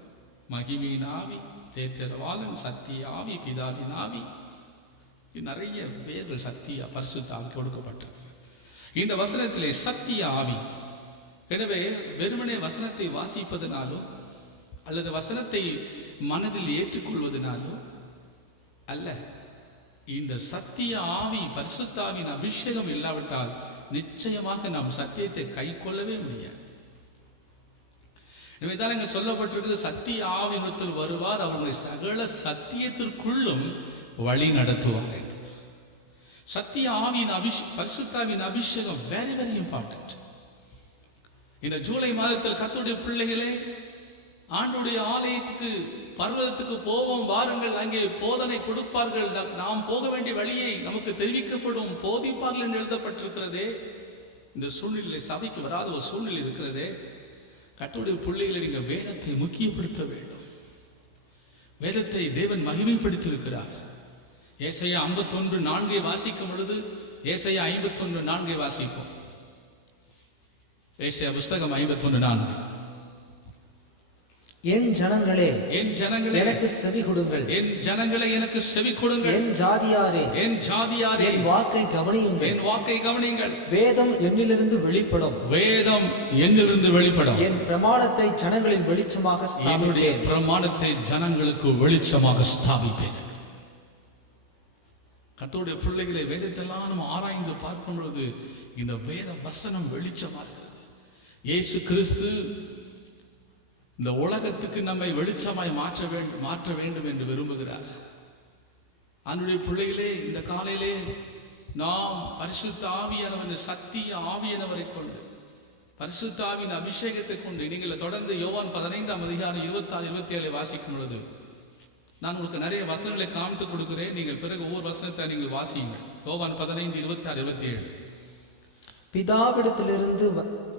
மகிமையின் ஆவி, தேற்றரவாளன், சத்திய ஆவி, பிதாவின் ஆவி, நிறைய பெயர்கள் சத்திய பரிசுத்த ஆவிக்கு கொடுக்கப்பட்டது. இந்த வசனத்திலே சத்திய ஆவி. எனவே வெறுமனே வசனத்தை வாசிப்பதனாலோ அல்லது வசனத்தை மனதில் ஏற்றுக்கொள்வதனாலோ அல்ல, இந்த சத்திய ஆவி, பரிசுத்தாவின் அபிஷேகம் இல்லாவிட்டால் நிச்சயமாக நாம் சத்தியத்தை கை கொள்ளவே முடியாது. எனவேதான் இங்கு சொல்லப்பட்டிருக்கிறது, சத்திய ஆவியத்தில் வருவார், அவர்களை சகல சத்தியத்திற்குள்ளும் வழி நடத்துவார். சத்திய ஆவியின் பரிசுத்தாவின் அபிஷேகம் வெரி வெரி இம்பார்ட்டன்ட். இந்த ஜூலை மாதத்தில் கர்த்தருடைய பிள்ளைகளே, ஆண்டவருடைய ஆலயத்துக்கு பர்வதத்துக்கு போவோம் வாருங்கள், அங்கே போதனை கொடுப்பார்கள், நாம் போக வேண்டிய வழியை நமக்கு தெரிவிக்கப்படும், போதிப்பார்கள் என்று எழுதப்பட்டிருக்கிறதே. இந்த சூழ்நிலை சபைக்கு வராத ஒரு சூழ்நிலை இருக்கிறதே. கர்த்தருடைய பிள்ளைகளை நீங்கள் வேதத்தை முக்கியப்படுத்த வேண்டும். வேதத்தை தேவன் மகிமைப்படுத்தியிருக்கிறார். ஏசாயா 51:4 வாசிக்கும் பொழுது, ஏசாயா 51:4 வாசிப்போம். ஏசாயா புஸ்தகம் 51:4. என் ஜனங்களே, என் ஜனங்களே, எனக்கு செவி கொடுங்கள். என் ஜனங்களே, எனக்கு செவி கொடுங்கள். என் ஜாதியாரே, என் ஜாதியாரே, என் வாக்கை கவனியுங்கள். என் வாக்கை கவனியுங்கள். வேதம் என்னிலிருந்து வெளிப்படும். வேதம் என்னிலிருந்து வெளிப்படும். என் பிரமாணத்தை ஜனங்களின் வெளிச்சமாக என்னுடைய ஸ்தாபிப்பேன். பிரமாணத்தை ஜனங்களுக்கு வெளிச்சமாக ஸ்தாபிப்பேன். கர்த்தருடைய பிள்ளைகளை, வேதத்தெல்லாம் நம்ம ஆராய்ந்து பார்க்கும் பொழுது இந்த வேத வசனம் வெளிச்சமா இருக்கிறது. இயேசு கிறிஸ்து இந்த உலகத்துக்கு நம்மை வெளிச்சமாய் மாற்ற வேண்டும் என்று விரும்புகிறார். அவருடைய பிள்ளைகளே, இந்த காலையிலே நாம் பரிசுத்த ஆவியானவர், சத்திய ஆவியானவரை கொண்டு, பரிசுத்த ஆவியின் அபிஷேகத்தை கொண்டு நீங்கள் தொடர்ந்து யோவான் 15:26-27 வாசிக்கும் பொழுது நான் உங்களுக்கு நிறைய வசனங்களை காமித்து கொடுக்கிறேன். நீங்கள் பிறகு ஒவ்வொரு வசனத்தை நீங்கள் வாசியுங்கள். யோவான் 15:26-27. பிதாவிடத்திலிருந்து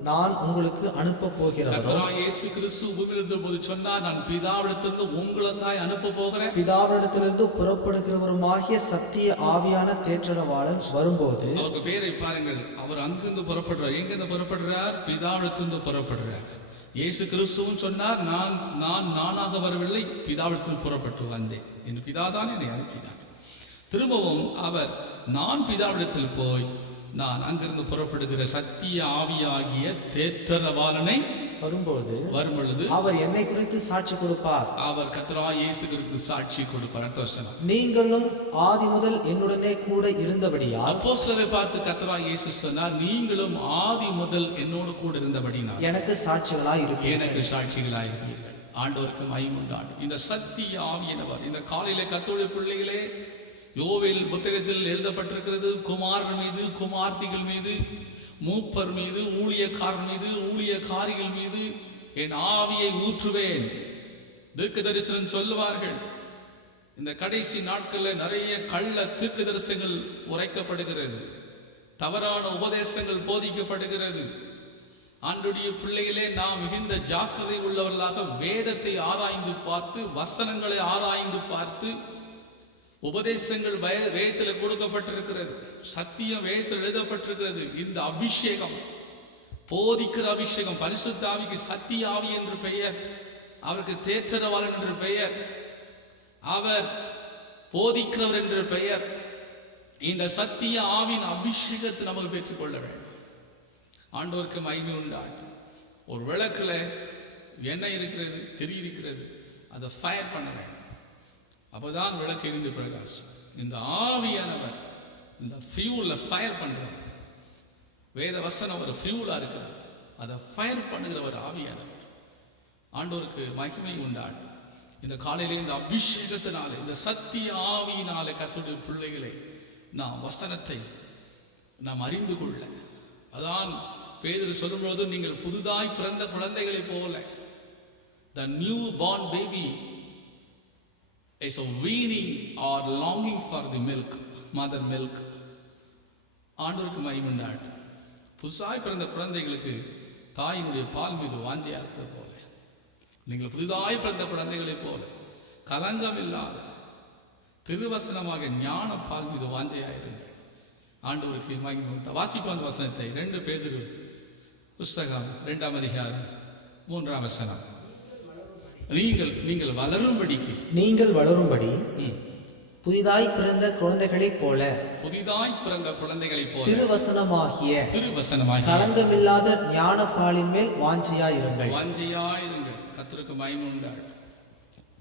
நான் உங்களுக்கு அனுப்ப போகிறவரோ, இயேசு கிறிஸ்து பூமியிலிருந்த போது சொன்னார், நான் பிதாவிடத்திலிருந்து உங்களுக்காய் அனுப்ப போகிறேன். பிதாவிடத்திலிருந்து புறப்படுகிறவருமாகிய சத்திய ஆவியான தேற்றரவாளன் வரும்போது, அவருக்கு பேரை பாருங்கள், அவர் அங்கிருந்து புறப்படுறார். எங்கிருந்து புறப்படுறார்? பிதாவிடத்திலிருந்து புறப்படுறார். இயேசு கிறிஸ்துவும் சொன்னார், நானாக வரவில்லை, பிதாவிடத்தில் புறப்பட்டு வந்தேன், என் பிதாதான் என்னை அனுப்பினார். திரும்பவும் அவர், நான் பிதாவிடத்தில் போய் நான் அங்கிருந்து புறப்படுகிற சத்திய ஆவியாகிய தேற்றரவாளனை வரும்பொழுது அவர் என்னை குறித்து சாட்சி கொடுப்பார். அவர் கர்த்தராகிய இயேசு குறித்து சாட்சி கொடுப்பார். நீங்களும் ஆதி முதல் என்னுடனே கூட இருந்தபடியால், அப்போஸ்தலரை பார்த்து கர்த்தராகிய இயேசு சொன்னார், நீங்களும் ஆதி முதல் என்னோடு கூட இருந்தபடியால் எனக்கு சாட்சிகளாய் இருப்பீர்கள். ஆண்டவருக்கு மகிமை உண்டாகட்டும். இந்த சத்திய ஆவியானவர் இந்த காலையிலே கர்த்தருடைய பிள்ளைகளே, யோவேல் புத்தகத்தில் எழுதப்பட்டிருக்கிறது, குமாரன் மீது, குமார்த்திகள் மீது, மூப்பர் மீது, ஊழியக்காரன் மீது, ஊழியக்காரிகள் மீது என் ஆவியை ஊற்றுவேன். தீர்க்க தரிசனம் சொல்லுவார்கள். இந்த கடைசி நாட்களில் நிறைய கள்ள தீர்க்க தரிசனங்கள் உரைக்கப்படுகிறது, தவறான உபதேசங்கள் போதிக்கப்படுகிறது. ஆண்டவருடைய பிள்ளைகளே, நாம் மிகுந்த ஜாக்கிரதை உள்ளவர்களாக வேதத்தை ஆராய்ந்து பார்த்து, வசனங்களை ஆராய்ந்து பார்த்து, உபதேசங்கள் வேதத்தில் கொடுக்கப்பட்டிருக்கிறது, சத்தியம் வேதத்தில் எழுதப்பட்டிருக்கிறது. இந்த அபிஷேகம், போதிக்கிற அபிஷேகம், பரிசுத்த ஆவிக்கு சத்திய ஆவி என்று பெயர், அவருக்கு தேற்றரவாளன் என்று பெயர், அவர் போதிக்கிறவர் என்று பெயர். இந்த சத்திய ஆவின் அபிஷேகத்தை நமக்கு பெற்றுக் கொள்ள வேண்டும். ஆண்டவருக்கு மகிமை உண்டாகட்டும். ஒரு விளக்குல எண்ணெய் இருக்கிறது, திரி இருக்கிறது, அதை ஃபயர் பண்ண வேண்டும். அப்போதான் விளக்கு எரிந்து பிரகாசம். இந்த ஆவியானவர் இந்த ஃபியூல ஃபயர் பண்றவர். வேத வசனம் ஒரு ஃபியூலா இருக்கிறது, அதை ஃபயர் பண்ணுகிற ஒரு ஆவியானவர். ஆண்டவருக்கு மகிமை உண்டாடும். இந்த காலையிலே இந்த அபிஷேகத்தினாலே, இந்த சத்திய ஆவியினாலே கர்த்தருடைய பிள்ளைகளை நாம் வசனத்தை நாம் அறிந்து கொள்ள, அதான் பேதுரு சொல்லும்போது, நீங்கள் புதிதாய் பிறந்த குழந்தைகளை போல, the new born baby is a weaning or longing for the milk, mother milk. ஆண்டவருக்கு மகிமை உண்டாடும். புதுசாய் பிறந்த குழந்தைகளுக்கு தாயினுடைய பால் மீது வாஞ்சியா இருக்கிற போல, நீங்கள் புதிதாய் பிறந்த குழந்தைகளை போல கலங்கம் இல்லாத திருவசனமாக ஞான பால் மீது வாஞ்சையாயிருங்கள். ஆண்டவருக்கு மகிமை உண்டாகும். வாசிப்போம் அந்த வசனத்தை. 2 பேதுரு புஸ்தகம் 2ஆம் அதிகாரம் 3ஆம் வசனம். நீங்கள் வளரும்படிக்கு, நீங்கள் வளரும்படி புதிதாய் பிறந்த குழந்தைகளைப் போல, புதிதாய் பிறந்த குழந்தைகளைப் போல திருவசனமாகிய திருவசனமாகிய களங்கமில்லாத ஞானப்பாலின் மேல் வாஞ்சியாயிருங்கள். வாஞ்சியாயிருங்கள். கர்த்தருக்கு மகிமை உண்டாகும்.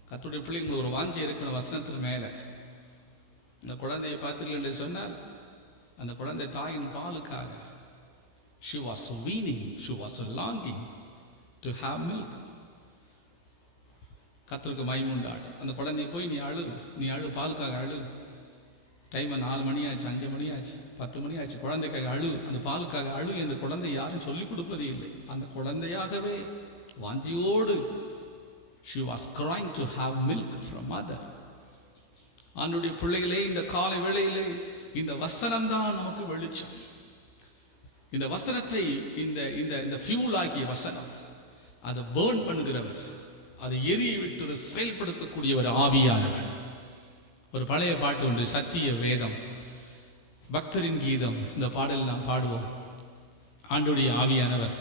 கர்த்தருடைய பிள்ளைங்களுக்கு ஒரு வாஞ்சி இருக்கணும் வசனத்துக்கு மேல. இந்த குழந்தையை பார்த்தீர்கள் என்று சொன்னால், அந்த குழந்தை தாயின் பாலுக்காக she was weaning, she was longing to have milk. கர்த்தருக்கு மகிமை உண்டாகும். அந்த குழந்தையை போய் நீ அழு பாலுக்காக அழு. டைம் 4 மணி ஆச்சு, 5 மணி ஆச்சு, 10 மணி ஆச்சு, குழந்தைக்காக அழு, அந்த பாலுக்காக அழு. அந்த குழந்தை யாரும் சொல்லிக் கொடுப்பதே இல்லை. அந்த குழந்தையாகவே வாஞ்சியோடு she was crying to have milk from mother. ஆண்டவருடைய பிள்ளைகளே, இந்த காலை வேளையிலே இந்த வசனம் தான் நமக்கு வெளிச்சம். இந்த வசனத்தை இந்த ஃபியூல் ஆகிய வசனம், அதை பேர்ன் பண்ணுகிறவர், அதை எரிய விட்டு செயல்படுத்தக்கூடியவர் ஆவியானவர். ஒரு பழைய பாட்டு உண்டு, சத்திய வேதம், பக்தரின் கீதம். இந்த பாடல் நாம் பாடுவோம். ஆண்டவருடைய ஆவியானவர்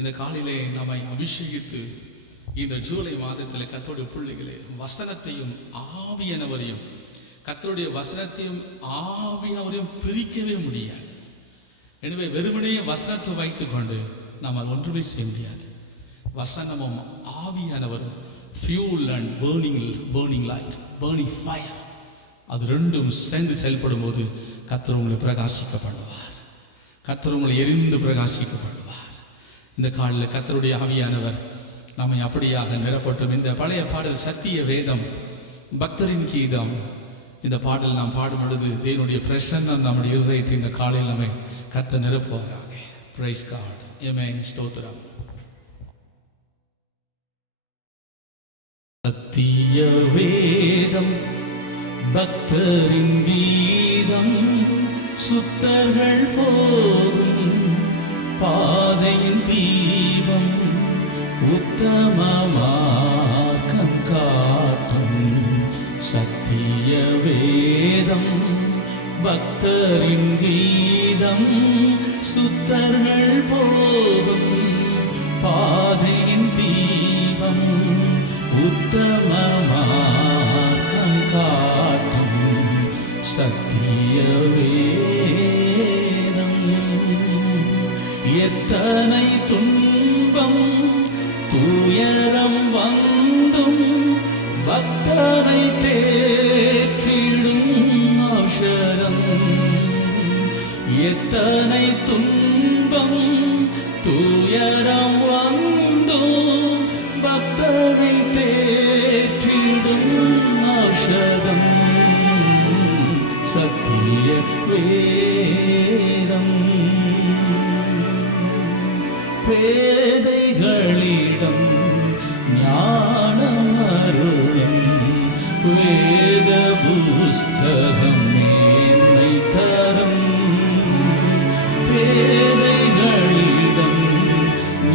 இந்த காலையிலே நம்மை அபிஷேகித்து, இந்த ஜூலை மாதத்தில் கர்த்தருடைய பிள்ளைகளே, வசனத்தையும் ஆவியானவரையும், கர்த்தருடைய வசனத்தையும் ஆவியானவரையும் பிரிக்கவே முடியாது. எனவே வெறுமனையே வசனத்தை வைத்துக் கொண்டு நாம் ஒன்றுமே செய்ய முடியாது. வசனமும் ஆவியானவரும் fuel and burning light, burning fire, அது ரெண்டும் சேர்ந்து செயல்படும் போது கர்த்தர் உங்களை பிரகாசிக்கப்படுவார். கர்த்தர் உங்களை எரிந்து பிரகாசிக்கப்படுவார். இந்த காலில் கர்த்தருடைய ஆவியானவர் நம்மை அப்படியாக நிரப்பட்டும். இந்த பழைய பாடல் சத்திய வேதம், பக்தரின் கீதம். இந்த பாடல் நாம் பாடும் பொழுது தேவனுடைய பிரசன்னம் நம்முடைய இருதயத்தை இந்த காலையில் நம்மை கர்த்தர் நிரப்புவாராக. Price God. ஆமென். ஸ்தோத்திரம். சத்திய வேதம், பக்தரின் கீதம், சுத்தர்கள் போகும் பாதையின் தீபம், உத்தம மார்க்கம் காட்டும். சத்திய வேதம், பக்தரின் கீதம், சுத்தர்கள் போகும் பாதையின் தீபம், உத்தம மார்க்கம் காட்டும். சத்திய வேதம். எத்தனை துன்பம் துயரம் வந்தும் பக்தரை தேற்றிடும் ஔஷதம். எத்தனை துன்பம் துயரம் வந்தும் பக்தரை தேற்றிடும் ஔஷதம். சத்திய வேதம். பேதைகளிடம் ஞானம் அருளும் வேத புஸ்தகம் மேன்மை தரும். பேதைகளிடம்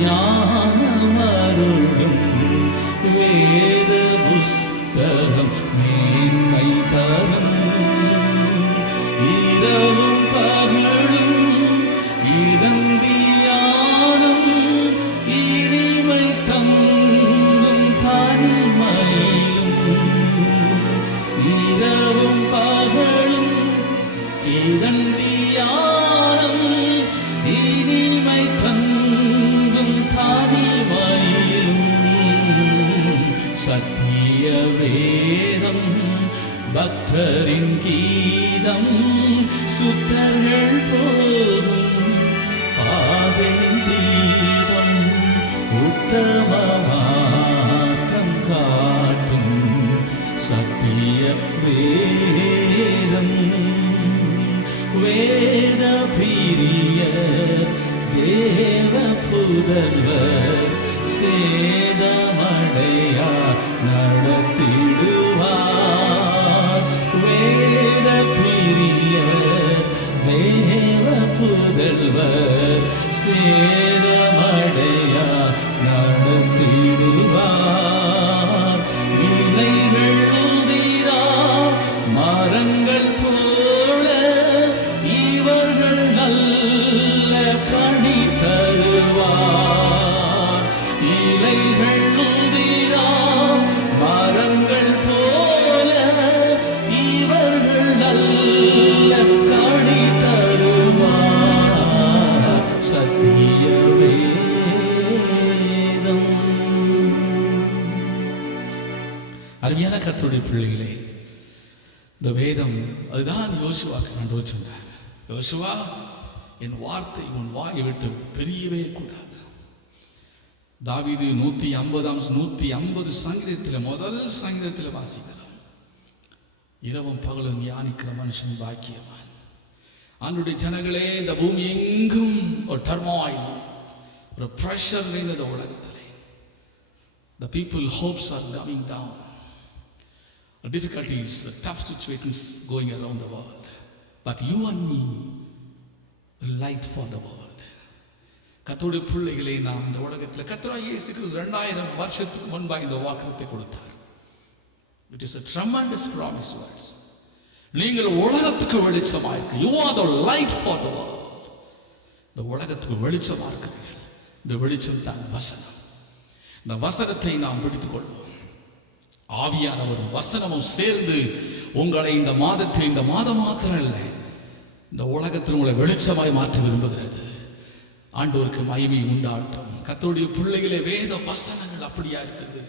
ஞானம் அருளும் வேத புஸ்தகம் மேன்மை தரும். இரவும் பகலும் இதந்தியானம் இனிமை தங்கும் தனிமையிலும். இரவும் பகலும் இதந்தியானம் இனிமை தங்கும் தனிமையிலும். சத்திய வேதம், பக்தரின் கீதம், சுத்தர்கள் போகும் பாதையின் தீபம், உத்தம வேதம் வேத பிரியர் தேவ புதல்வர் சேதமடையா நடத்திடுவார். வேத பிரியர் தேவ புதல்வர் சேதமடையா நடத்திடுவார். இலைகள் உதிரா மரங்கள் போல இவர்கள் நல்ல கனி தருவார். இலைகள் உதிரா மரங்கள் போல இவர்கள் நல்ல கனி தருவார். சத்திய வேதம். அருமையான கர்த்தருடைய பிள்ளைகளே, இந்த வேதம் அதுதான் யோசுவாக்கு ஆண்டவர் சொன்னார், யோசுவா என் வார்த்தை உன் வாயை விட்டு பெரியவே கூடாது. தாவீது 150 சங்கீதத்தில் முதல் சங்கீதத்தில் வாசிக்கிறோம், இரவும் பகலும் தியானிக்கிற மனுஷன் பாக்கியவான். ஆண்டுடைய ஜனங்களே, இந்த பூமி எங்கும் ஒரு டர்மாயில், ஒரு பிரஷர் நிறைந்த உலகத்திலே the people hopes are coming down. The difficulties, the tough situations going around the world. But you and me, the light for the world. கர்த்தருடைய பிள்ளைகளை நாம் இந்த உலகத்தில் கர்த்தராகிய இயேசு கிறிஸ்து 2000 வருஷத்துக்கு முன்பாக இந்த வாக்குத்தத்தத்தை கொடுத்தார். It is a tremendous promise words. நீங்கள் உலகத்துக்கு வெளிச்சமாக இருக்கு. You are the light for the world. இந்த உலகத்துக்கு வெளிச்சமாக இருக்கிறீர்கள். இந்த வெளிச்சம் தான் வசனம். இந்த வசனத்தை நாம் பிடித்துக் கொள்வோம். ஆவியானவரும் வசனமும் சேர்ந்து உங்களை இந்த மாதத்தில், இந்த மாதம் மாத்திரம் இல்லை, இந்த உலகத்தில் உங்களை வெளிச்சமாய் மாற்ற விரும்புகிறது. ஆண்டவருக்கு மகிமை உண்டாட்டும். கர்த்தருடைய பிள்ளைகளே, வேத வசனங்கள் அப்படியா இருக்கிறது.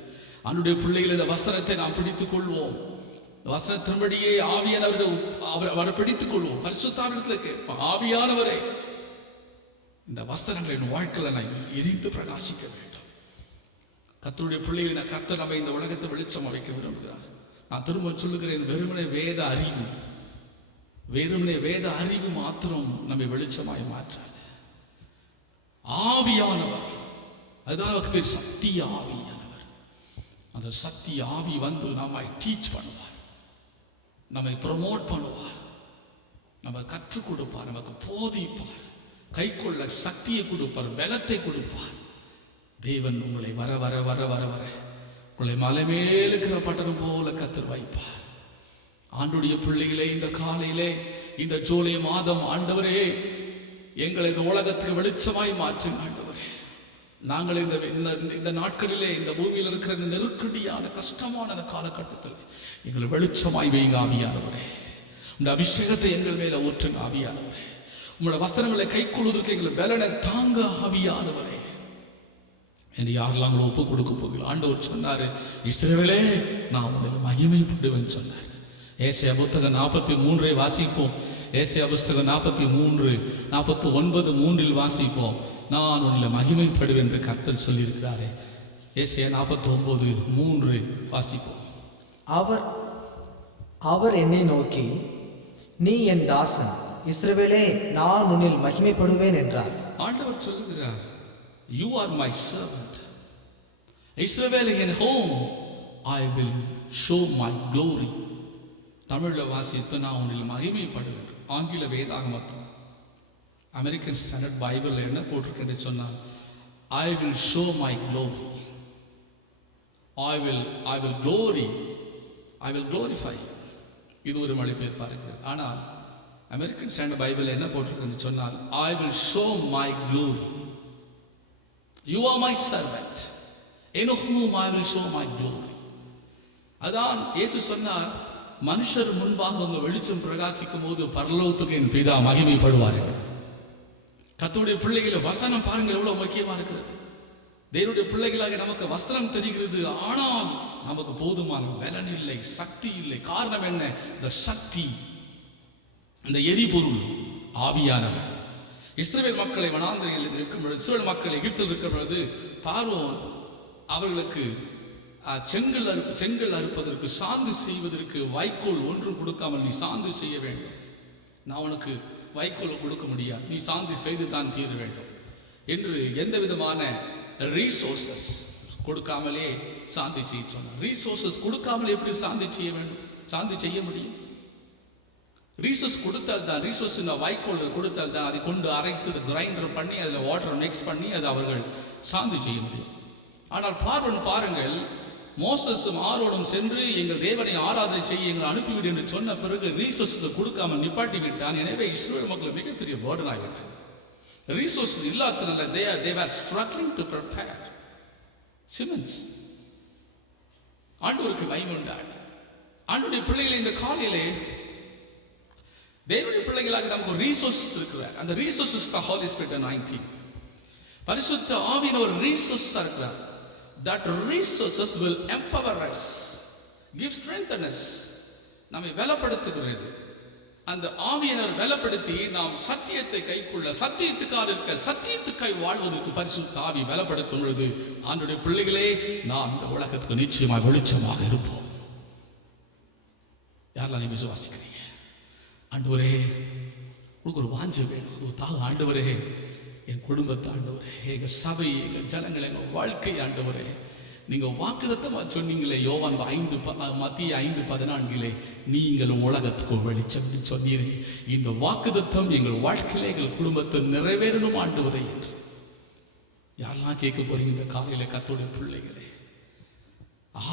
ஆண்டவருடைய பிள்ளைகளை இந்த வசனத்தை நாம் பிடித்துக் கொள்வோம். வசனத்தின்படியே அவரை பிடித்துக் கொள்வோம். பரிசுத்தாவிடத்தில் கேட்போம், ஆவியானவரே இந்த வசனங்களின் வாழ்க்கையில் நான் எரிந்து பிரகாசிக்க வேண்டும். கர்த்தருடைய பிள்ளைகளை கர்த்தர் நம்மை இந்த உலகத்தை வெளிச்சம் வைக்க விரும்புகிறார். நான் திரும்ப சொல்லுகிறேன், வெறுமனே வேத அறிவு மாத்திரம் நம்மை வெளிச்சமாய் மாற்றாது. ஆவியானவர், அதுதான் அவருக்கு பேர் சத்திய ஆவியானவர். அந்த சத்திய ஆவி வந்து நம்மை டீச் பண்ணுவார், நம்மை ப்ரமோட் பண்ணுவார், நம்ம கற்றுக் கொடுப்பார், நமக்கு போதிப்பார், கை கொள்ள சக்தியை கொடுப்பார், பலத்தை கொடுப்பார். தேவன் உங்களை வர வர வர வர வர உங்களை மலை மேல் இருக்கிற பட்டணம் போல கர்த்தர் வைப்பார். ஆண்டுடைய பிள்ளைகளே, இந்த காலையிலே, இந்த ஜூலை மாதம், ஆண்டவரே எங்களை இந்த உலகத்துக்கு வெளிச்சமாய் மாற்றும். ஆண்டவரே, நாங்கள் இந்த நாட்களிலே, இந்த பூமியில் இருக்கிற இந்த நெருக்கடியான கஷ்டமான அந்த காலகட்டத்தில் எங்களை வெளிச்சமாய் வைங்க ஆவியானவரே. இந்த அபிஷேகத்தை எங்கள் மேல ஊற்றுங்க ஆவியானவரே. உங்களோட வஸ்திரங்களை கை கொள்வதற்கு எங்களை பலனை தாங்க ஆவியானவரே என்று யாரெல்லாம் ஒப்பு கொடுக்க போகிறோம். ஆண்டவர் சொன்னாரு, இஸ்ரவேலே நான் உங்களை மகிமைப்படுவேன் சொன்னார். ஏசாயா புத்தகம் 43 வாசிப்போம். ஏசாயா புத்தகம் 49 வாசிப்போம். நான் உங்களை மகிமைப்படுவேன் என்று கர்த்தர் சொல்லியிருக்கிறாரே. ஏசாயா 49:3 வாசிப்போம். அவர் என்னை நோக்கி, நீ என் தாசன் இஸ்ரவேலே, நான் உன்னில் மகிமைப்படுவேன் என்றார். ஆண்டவர் சொல்லுகிறார், you are my servant. Israel, in home I will show my glory. தமிழ்ல வாசித்து நான் உன்னில் மகிமைப்படுவேன். ஆங்கில வேதாகமத்தில் அமெரிக்கன் ஸ்டாண்டர்ட் பைபிள் என்ன போட்டிருக்கேன்னு சொன்னால், I will show my glory. I will glorify. இது ஒரு மொழிபெயர்ப்பா இருக்கிறது. ஆனால் அமெரிக்கன் ஸ்டாண்டர்ட் பைபிள் என்ன போட்டிருக்குன்னு சொன்னால், I will show my glory. You are my servant, in whom I will show my glory. அதான் இயேசு சொன்னார், மனுஷர் முன்பாக உங்க வெளிச்சம் பிரகாசிக்கும் போது பரலோகத்துக்கு என் பிதா மகிமைப்படுவார்கள். கர்த்தருடைய பிள்ளைகளை வசனம் பாருங்கள் எவ்வளவு முக்கியமா இருக்கிறது. தேவனுடைய பிள்ளைகளாக நமக்கு வஸ்திரம் தெரிகிறது, ஆனால் நமக்கு போதுமான பலன் இல்லை, சக்தி இல்லை. காரணம் என்ன? இந்த சக்தி, இந்த எரிபொருள் ஆவியானவர். இஸ்ரவேல் மக்களை வனாந்திரத்தில் இருக்கும் பொழுது, இஸ்ரவேல் மக்கள் எகிப்தில் இருக்கிற பொழுது பார்வோன் அவர்களுக்கு செங்கல் அறுப்பதற்கு சாந்து செய்வதற்கு வைக்கோல் ஒன்றும் கொடுக்காமல் நீ சாந்து செய்ய வேண்டும். நான் உனக்கு வைக்கோல் கொடுக்க முடியாது, நீ சாந்தி செய்து தான் தீர வேண்டும் என்று எந்த விதமான ரீசோர்சஸ் கொடுக்காமலே சாந்தி செய்ய சொன்னார். ரீசோர்சஸ் கொடுக்காமல் எப்படி சாந்தி செய்ய வேண்டும், சாந்தி செய்ய முடியும்? ரீசோர்ஸ் கொடுத்தால் தான், ரீசோர்ஸ் வைக்கோல் கொடுத்தால் தான் அதை கொண்டு அரைத்து கிரைண்டர் பண்ணி அதில் வாட்டர் மிக்ஸ் பண்ணி அதை அவர்கள் சாந்தி செய்ய முடியும். ஆனால் பாருங்கள், மோசஸும் ஆரோனும் சென்று எங்கள் தேவனை ஆராதனை செய்ய எங்களை அனுப்பிவிடு என்று சொன்ன பிறகு ரீசோர்ஸ் நிப்பாட்டி விட்டான். எனவே இஸ்ரவேல் மக்கள் மிகப்பெரிய பேர்டன் ஆகிவிட்டது. ரீசோர்ஸ் இல்லாதனால they were struggling to prepare cements. ஆண்டவருக்கு மகிமை உண்டாகட்டும். ஆண்டவருடைய பிள்ளைகளை இந்த காலையிலே தேவனுடைய பிள்ளைகளாக நமக்கு ஒரு ரீசோர்சஸ் இருக்கிறார். அந்த ரீசோர்சஸ் தான் ஹோலி ஸ்பிரிட் அனாயிண்டிங். பரிசுத்த ஆவியின் ஒரு ரீசோர்ஸ் இருக்கிறார். That resources will empower us, give strengthen us. நம்மை பலப்படுத்துகிறது. அந்த ஆவியினர் பலப்படுத்தி நாம் சத்தியத்தை கைக்குள்ள, சத்தியத்துக்காக இருக்க, சத்தியத்துக்காய் வாழ்வதற்கு பரிசுத்த ஆவி பலப்படுத்தும் பொழுது ஆண்டவருடைய பிள்ளைகளே நாம் இந்த உலகத்துக்கு நிச்சயமாக வெளிச்சமாக இருப்போம். யாரெல்லாம் நீ விசுவாசிக்கிறீங்க? ஆண்டவரே, உங்களுக்கு ஒரு வாஞ்சை வேணும், ஒரு தாக. ஆண்டவரே, என் குடும்பத்தை ஆண்டவரே, எங்க சபை, எங்க ஜனங்களை, எங்க வாழ்க்கை ஆண்டவரே, நீங்க வாக்குத்தத்தமா சொன்னீங்களே யோவான் 5:14 நீங்கள் உலகத்துக்கு வெளிச்சம் சொன்னீரே. இந்த வாக்குத்தத்தம் எங்கள் வாழ்க்கையில எங்கள் குடும்பத்தை நிறைவேறணும் ஆண்டவரே என்று யாரெல்லாம் கேட்க போறீங்க இந்த காலையில? கர்த்தருடைய பிள்ளைகளே,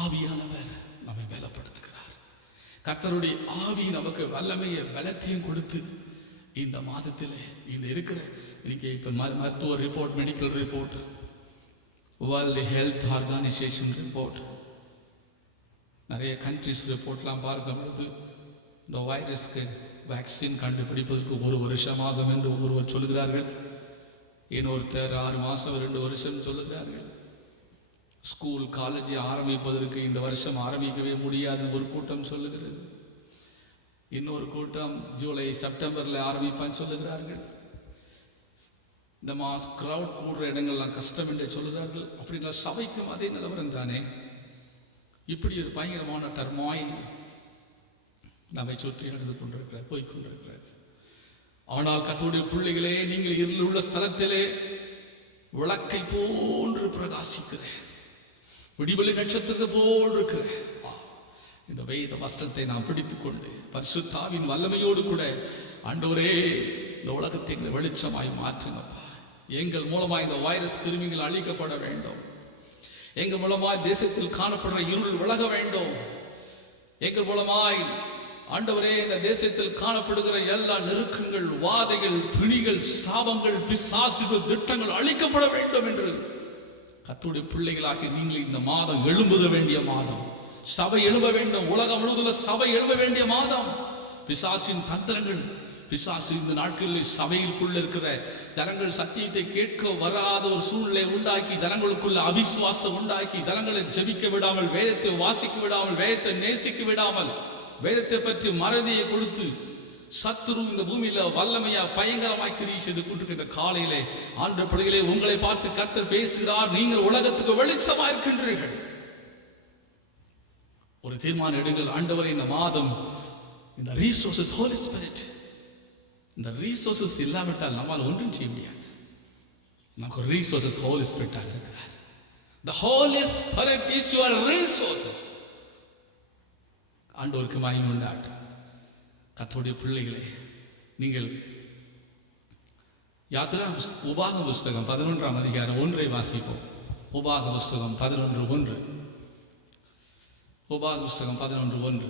ஆவியானவர் நம்மை பலப்படுத்துகிறார். கர்த்தருடைய ஆவி நமக்கு வல்லமையை பலத்தையும் கொடுத்து இந்த மாதத்திலே இந்த இருக்கிற இன்னைக்கு இப்போ மருத்துவ report, medical report, world health organisation report, நிறைய கண்ட்ரிஸ் ரிப்போர்ட்லாம் பார்க்கும்போது இந்த வைரஸ்க்கு வேக்சின் கண்டுபிடிப்பதற்கு 1 வருஷம் ஆகும் என்று ஒருவர் சொல்கிறார்கள். இன்னொருத்தர் 6 மாதம் 2 வருஷம் சொல்லுகிறார்கள். ஸ்கூல் காலேஜை ஆரம்பிப்பதற்கு இந்த வருஷம் ஆரம்பிக்கவே முடியாது ஒரு கூட்டம் சொல்லுகிறது. இன்னொரு கூட்டம் ஜூலை செப்டம்பர்ல ஆரம்பிப்பான்னு சொல்லுகிறார்கள். இந்த மாஸ் கிரவுட் கூடுற இடங்கள்லாம் கஷ்டம் என்று சொல்லுகிறார்கள். அப்படின்னா சபைக்கும் அதே நிலவரம் தானே. இப்படி ஒரு பயங்கரமான டர்மாயின் நம்மை சுற்றி நடந்து கொண்டிருக்கிறது, போய்கொண்டிருக்கிறது. ஆனால் கர்த்தருடைய பிள்ளைகளே, நீங்கள் இருளில் உள்ள ஸ்தலத்திலே விளக்கை போன்று பிரகாசிக்கிற, விடிவெளி நட்சத்திரத்தை போல் இருக்கிற இந்த வேத வஸ்திரத்தை நாம் பிடித்துக் கொண்டு பரிசுத்த ஆவியின் வல்லமையோடு கூட ஆண்டவரே, இந்த உலகத்தை எங்களை வெளிச்சமாய் மாற்றுங்கப்பா. எங்கள் மூலமாய் இந்த வைரஸ் கிருமிகள் அழிக்கப்பட வேண்டும். எங்கள் மூலமாய் தேசத்தில் காணப்படுற இருள் விலக வேண்டும். எங்கள் மூலமாய் ஆண்டவரே, இந்த தேசத்தில் காணப்படுகிற எல்லா நெருக்கங்கள், வாதைகள், பிணிகள், சாபங்கள், பிசாசுகள், திட்டங்கள் அழிக்கப்பட வேண்டும் என்று கர்த்தருடைய பிள்ளைகளாக நீங்கள் இந்த மாதம் எழும்புக வேண்டிய மாதம். சபை எழும்ப வேண்டும். உலகம் முழுவதும் சபை எழும்ப வேண்டிய மாதம். பிசாசின் தந்திரங்கள், பிசாசு இந்த நாட்களில் சபைக்குள்ள இருக்கிற ஜனங்கள் சத்தியத்தை கேட்க வராத ஒரு சூழ்நிலை உண்டாக்கி, ஜனங்களுக்குள்ள அவிசுவாசம் உண்டாக்கி, ஜனங்களை ஜெபிக்க விடாமல், வேதத்தை வாசிக்க விடாமல், வேதத்தை நேசிக்க விடாமல், வேதத்தை பற்றி மறதியை கொடுத்து சத்துரு இந்த பூமியில வல்லமையா பயங்கரமாய் கிரியை செய்து கொண்டிருக்கின்ற காலையிலே ஆண்டு பிள்ளைகளே, உங்களை பார்த்து கர்த்தர் பேசுகிறார். நீங்கள் உலகத்துக்கு வெளிச்சமா இருக்கின்றீர்கள். ஒரு தீர்மானம் எடுங்கள். ஆண்டவரே, இந்த மாதம் இந்த ரீசோர்சஸ் ஹோலி ஸ்பிரிட், இந்த ரீசோர்சஸ் இல்லாவிட்டால் நம்மால் ஒன்றும் செய்ய முடியாது. நமக்கு ரீசோர்சஸ் ஹோலி ஸ்பிரிட்டாக இருக்கிறார். The Holy Spirit is your resources. ஆண்டவருக்கு மகிமை உண்டாகட்டும். கர்த்தருடைய பிள்ளைகளே, நீங்கள் யாத்ரா உபாக புஸ்தகம் 11ஆம் அதிகாரம் 1 வாசிப்போம். உபாக புஸ்தகம் 11:1. உபாக புஸ்தகம் 11:1.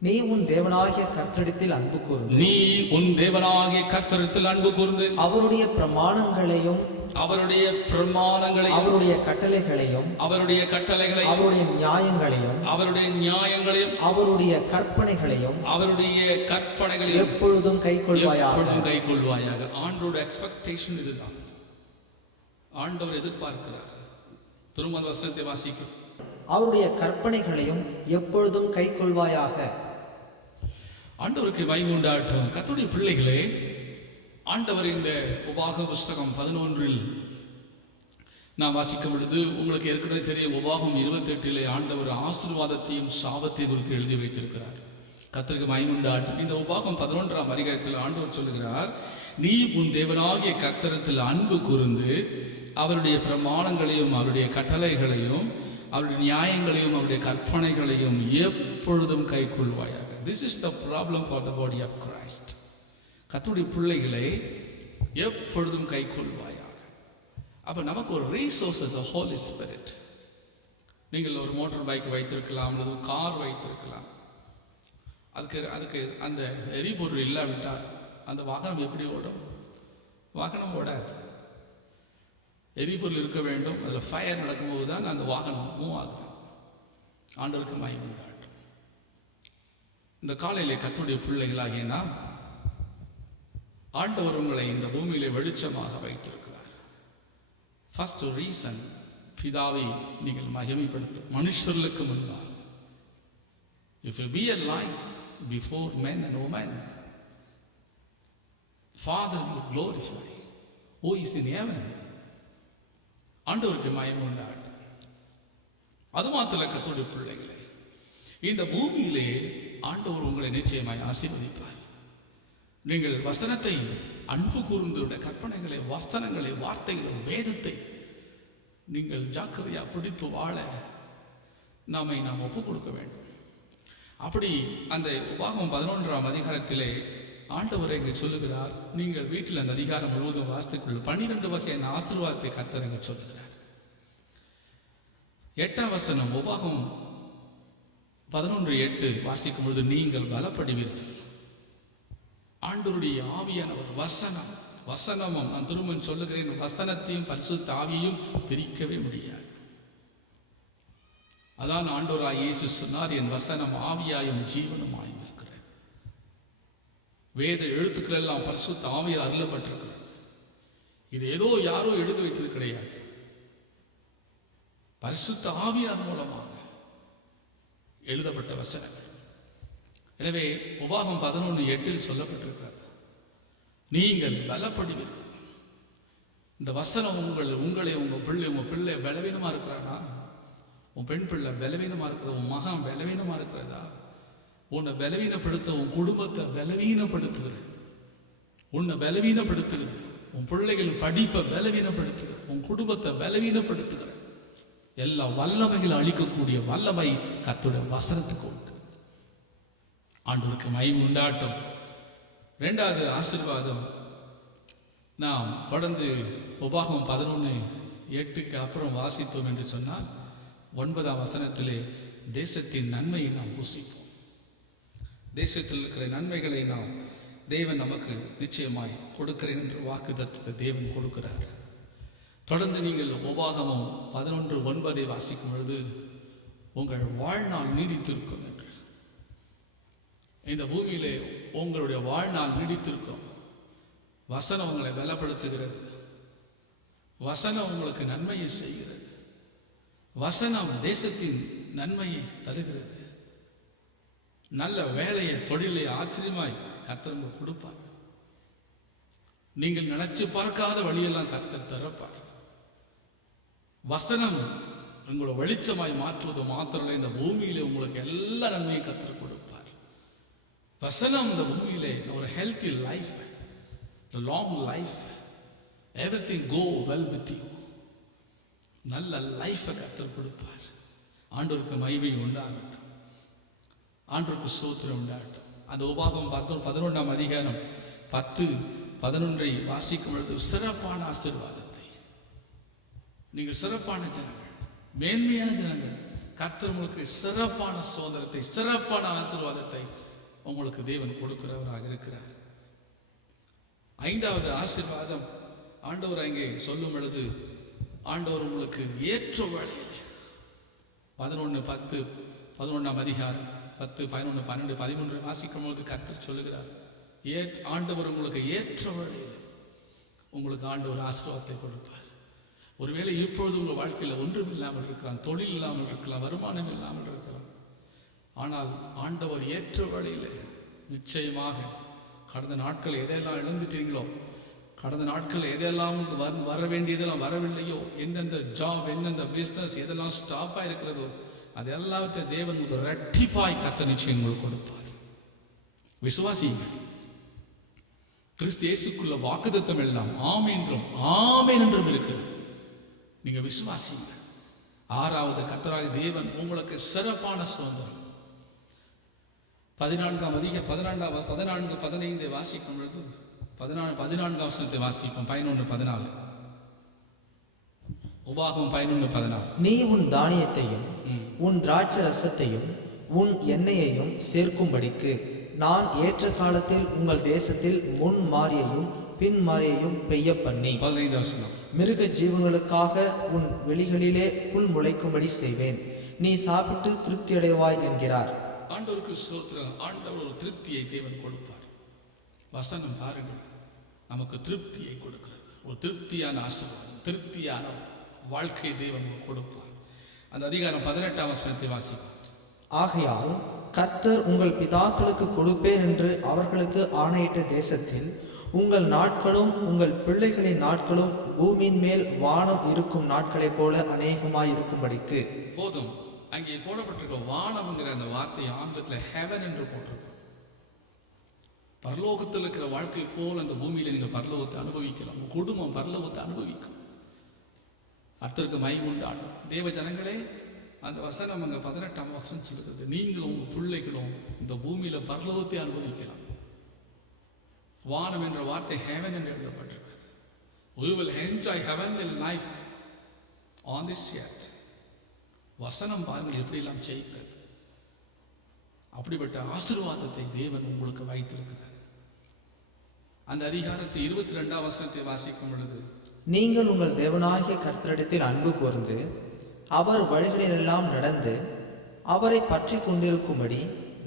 நீ உன் தேவனாகிய கர்த்தரிடத்தில் அன்பு கூர்ந்து, நீ உன் தேவனாகிய கர்த்தரிடத்தில் அன்பு கூர்ந்து, அவருடைய பிரமாணங்களையும் அவருடைய பிரமாணங்களையும் அவருடைய கட்டளைகளையும் அவருடைய கட்டளைகளையும் அவருடைய நியாயங்களையும் அவருடைய நியாயங்களையும் அவருடைய கற்பனைகளையும் அவருடைய கற்பனைகளையும் எப்பொழுதும் கைக்கொள்வாயாக. ஆண்டோட எக்ஸ்பெக்டேஷன் இதுதான். ஆண்டவர் எதிர்பார்க்கிறார். திரும்ப வசனத்தை வாசிக்கும். அவருடைய கற்பனைகளையும் எப்பொழுதும் கைக்கொள்வாயாக. ஆண்டவருக்கு மகிமை உண்டாகட்டும். கர்த்தருடைய பிள்ளைகளே, ஆண்டவர் இந்த உபாக புஸ்தகம் 11 நான் வாசிக்கும் பொழுது உங்களுக்கு ஏற்கனவே தெரியும், உபாகம் 28 ஆண்டவர் ஆசீர்வாதத்தையும் சாபத்தையும் குறித்து எழுதி வைத்திருக்கிறார். கர்த்தருக்கு மகிமை உண்டாகட்டும். இந்த உபாகம் 11ஆம் அதிகாரத்தில் ஆண்டவர் சொல்லுகிறார், நீ உன் தேவனாகிய கர்த்தரிடத்தில் அன்பு கூர்ந்து அவருடைய பிரமாணங்களையும் அவருடைய கட்டளைகளையும் அவருடைய நியாயங்களையும் அவருடைய கற்பனைகளையும் எப்பொழுதும் கைக்கொள்வாயாக. This is the problem for the body of Christ. கர்த்தருடைய பிள்ளைகளை எப்பொழுதும் கைக்கொள்வாயாக. அப்ப நமக்கு ஒரு ரிசோர்ஸஸ் ஹோலி ஸ்பிரிட். நீங்கள் ஒரு மோட்டார் பைக் வைத்திருக்கலாம் அல்லது கார் வைத்திருக்கலாம். அதுக்கு அந்த எரிபொருள் இல்லாவிட்டால் அந்த வாகனம் எப்படி ஓடும்? வாகனம் ஓடாது. எரிபொருள் இருக்க வேண்டும். அதில் ஃபயர் நடக்கும்போது தான் அந்த வாகனம் மூவ் ஆகும். ஆண்டவருக்கு மகிமை உண்டாகட்டும். இந்த காலையிலே கர்த்தருடைய பிள்ளைகளாகிய நாம், ஆண்டவர் உங்களை இந்த பூமியிலே வெளிச்சமாக வைத்திருக்கிறார். ஃபர்ஸ்ட் ரீசன், பிதாவை நீங்கள் மகிமைப்படுத்தும் மனுஷர்களுக்கு முன்பாக. If you be a light before men and women, Father will glorify who is in heaven. ஆண்டவருக்கு மகிமை உண்டாகட்டும். அது மாத்திர கர்த்தருடைய பிள்ளைகளே, இந்த பூமியிலே ஆண்டவர் உங்களை நிச்சயமாய் ஆசீர்வதிப்பார். நீங்கள் வசனத்தை அன்பு கூர்ந்துடைய கற்பனைகளை, வசனங்களை, வார்த்தைகளை, வேதத்தை நீங்கள் ஜாக்கிரதையா பிடித்து வாழ நாம் ஒப்புக் கொடுக்க வேண்டும். அப்படி அந்த உபாகம் 11ஆம் அதிகாரத்திலே ஆண்டவர் இங்கு சொல்லுகிறார், நீங்கள் வீட்டில் அந்த அதிகாரம் முழுவதும் வாசித்துக்கொள்ள 12 வகையான ஆசீர்வாதத்தை கர்த்தர் இங்கு சொல்லுகிறார். 8ஆம் வசனம், உபாகம் 11:8 வாசிக்கும் பொழுது, நீங்கள் பலப்படுவீர்கள். ஆண்டவருடைய ஆவியானவர் வசனமும் நான் திரும்ப சொல்லுகிறேன், வசனத்தையும் பரிசுத்த ஆவியையும் பிரிக்கவே முடியாது. அதான் ஆண்டவராய் இயேசு சொன்னார், என் வசனம் ஆவியாயும் ஜீவனுமாயும் இருக்கிறது. வேத எழுத்துக்கள் எல்லாம் பரிசுத்த ஆவியால் அருளப்பட்டிருக்கிறது. இது ஏதோ யாரோ எழுதி வைத்தது கிடையாது. பரிசுத்த ஆவியார் மூலமாக எழுதப்பட்ட வசனங்கள். எனவே உபாகம் 11:8 சொல்லப்பட்டிருக்கிறது, நீங்கள் பலப்படுவீர்கள். இந்த வசனம் உங்க பிள்ளை பலவீனமா இருக்கிறானா? உன் பெண் பிள்ளை பலவீனமா இருக்கிறதா? உன் மகன் பலவீனமா இருக்கிறதா? உன்னை பலவீனப்படுத்த, உன் குடும்பத்தை பலவீனப்படுத்துகிற, உன்னை பலவீனப்படுத்துகிற, உன் பிள்ளைகள் படிப்பை பலவீனப்படுத்துகிற, உன் குடும்பத்தை பலவீனப்படுத்துகிற எல்லா வல்லமைகளை அழிக்கக்கூடிய வல்லமை கர்த்தருடைய வசனத்துக்கு உண்டு. ஆண்டவருக்கு மகிமை உண்டாகட்டும். 2வது ஆசீர்வாதம், நாம் தொடர்ந்து உபாகம் 11:8 அப்புறம் வாசித்தோம் என்று சொன்னால் 9ஆம் வசனத்திலே தேசத்தின் நன்மையை நாம் புசிப்போம். தேசத்தில் இருக்கிற நன்மைகளை நாம் தேவன் நமக்கு நிச்சயமாய் கொடுக்கிறேன் என்று வாக்குத்தத்தத்தை தேவன் கொடுக்கிறார். தொடர்ந்து நீங்கள் உபாகமம் 11:9 வாசிக்கும் பொழுது, உங்கள் வாழ்நாள் நீடித்திருக்கும் என்று. இந்த பூமியிலே உங்களுடைய வாழ்நாள் நீடித்திருக்கும். வசனம் உங்களை பலப்படுத்துகிறது. வசனம் உங்களுக்கு நன்மையை செய்கிறது. வசனம் தேசத்தின் நன்மையை தருகிறது. நல்ல வேலையை, தொழிலை ஆச்சரியமாய் கர்த்தர் உங்களுக்கு கொடுப்பார். நீங்கள் நினைச்சு பார்க்காத வழியெல்லாம் கர்த்தர் திறப்பார். வசனம் உங்களை வெளிச்சமாய் மாற்றுவது மாத்திரம் இந்த பூமியிலே உங்களுக்கு எல்லா நன்மையும் கர்த்தர் கொடுப்பார். வசனம் இந்த பூமியிலே ஒரு healthy life, long life, everything go well with you, நல்ல லைஃபை கர்த்தர் கொடுப்பார். ஆண்டவருக்கு மகிமை உண்டாகட்டும். ஆண்டவருக்கு ஸ்தோத்திரம் உண்டாகட்டும். அந்த உபாகம் 11ஆம் அதிகாரம் 10-11 வாசிக்கும் பொழுது சிறப்பான ஆசீர்வாதத்தை, நீங்கள் சிறப்பான ஜனங்கள், மேன்மையான ஜனங்கள், கர்த்தர் உங்களுக்கு சிறப்பான சுதந்திரத்தை, சிறப்பான ஆசீர்வாதத்தை உங்களுக்கு தேவன் கொடுக்கிறவராக இருக்கிறார். 5வது ஆசீர்வாதம், ஆண்டவர் அங்கே சொல்லும் பொழுது, ஆண்டவர் உங்களுக்கு ஏற்ற வேளையில் 11:10 அதிகாரம் 10, 11, 12, 13 வாசிக்கும் போது கர்த்தர் சொல்லுகிறார், ஆண்டவர் உங்களுக்கு ஏற்ற வேளையில் உங்களுக்கு ஆண்டவர் ஆசீர்வாதத்தை கொடுப்பார். ஒருவேளை இப்பொழுது உங்கள் வாழ்க்கையில் ஒன்றும் இல்லாமல் இருக்கலாம், தொழில் இல்லாமல் இருக்கலாம், வருமானம் இல்லாமல் இருக்கலாம். ஆனால் ஆண்டவர் ஏற்ற வேளையில் நிச்சயமாக கடந்த நாட்கள் எதையெல்லாம் இழந்துட்டீங்களோ, கடந்த நாட்கள் எதெல்லாம் வர வேண்டியதெல்லாம் வரவில்லையோ, எந்தெந்த ஜாப், எந்தெந்த பிஸ்னஸ் எதெல்லாம் ஸ்டாப் ஆயிருக்கிறதோ, அது எல்லாவற்றையும் தேவன் உங்களுக்கு ரெட்டிப்பாய் கர்த்தர் நிச்சயம் உங்களுக்கு கொடுப்பார். விசுவாசியுங்கள். கிறிஸ்து இயேசுக்குள்ள வாக்குத்தத்தம் எல்லாம் ஆமென் என்றும் ஆமென் என்றும் இருக்கிறது. நீங்க விசுவாசியுங்கள். 6வது, கர்த்தராகிய தேவன் உங்களுக்கு சிறப்பான சுதந்திரம். 14 வாசிக்கும் பொழுது 14 வசனத்தை வாசிப்போம். 11-14. உபாகமம் 11-14. நீ உன் தானியத்தையும் உன் திராட்சை ரசத்தையும் உன் எண்ணெயையும் சேர்க்கும்படிக்கு நான் ஏற்ற காலத்தில் உங்கள் தேசத்தில் முன் மாரியையும் பின் மாரியையும் பெய்ய பண்ணி 15 வசனம். மிருக ஜீவங்களுக்காக உன் வெளிகளிலே புல் முளைக்கும்படி செய்வேன், நீ சாப்பிட்டு திருப்தி அடைவாய் என்கிறார். ஆண்டவருக்கு ஸ்தோத்திரம். ஆண்டவர் ஒரு திருப்தியை தேவன் கொடுப்பார். வசனம் பாருங்கள், நமக்கு திருப்தியை கொடுக்கிறது. ஒரு திருப்தியான ஆசீர்வாதம், திருப்தியான வாழ்க்கை தேவன் கொடுப்பார். அந்த அதிகாரம் 18ஆம் வசனத்தை வாசிப்பார். ஆகையால் கர்த்தர் உங்கள் பிதாக்களுக்கு கொடுப்பேன் என்று அவர்களுக்கு ஆணையிட்ட தேசத்தில் உங்கள் நாட்களும் உங்கள் பிள்ளைகளின் நாட்களும் பூமியின் மேல் வானம் இருக்கும் நாட்களைப் போல அநேகமாய் இருக்கும்படிக்கு. போதும். அங்கே போடப்பட்டிருக்க வானம்ங்கிற அந்த வார்த்தை ஆங்கிலத்தில் ஹெவன் என்று போட்டிருக்கும். பரலோகத்தில் இருக்கிற வாழ்க்கை போல் அந்த பூமியில நீங்க பரலோகத்தை அனுபவிக்கலாம். உங்க குடும்பம் பரலோகத்தை அனுபவிக்கும். அர்த்தருக்கு மகிமை உண்டாடும். தேவ ஜனங்களே, அந்த வசனம் அங்க 18ஆம் வசனம் சொல்லுகிறது, நீங்களும் உங்க பிள்ளைகளும் இந்த பூமியில பரலோகத்தை அனுபவிக்கலாம். வானம் என்ற வார்த்தை ஹெவன் என்று எழுதப்பட்டிருக்கிறது. We will enjoy heavenly life on this earth. வசனம் பாருங்கள் எப்படி எல்லாம் செய்கிறது. அப்படிப்பட்ட ஆசீர்வாதத்தை தேவன் உங்களுக்கு வைத்திருக்கிறார். அந்த அதிகாரத்தை 22ஆம் வசனத்தை வாசிக்கும் பொழுது, நீங்கள் உங்கள் தேவனாகிய கர்த்தரிடத்தில் அன்பு கூர்ந்து அவர் வழிகளிலெல்லாம் நடந்து அவரை பற்றி கொண்டிருக்கும்படி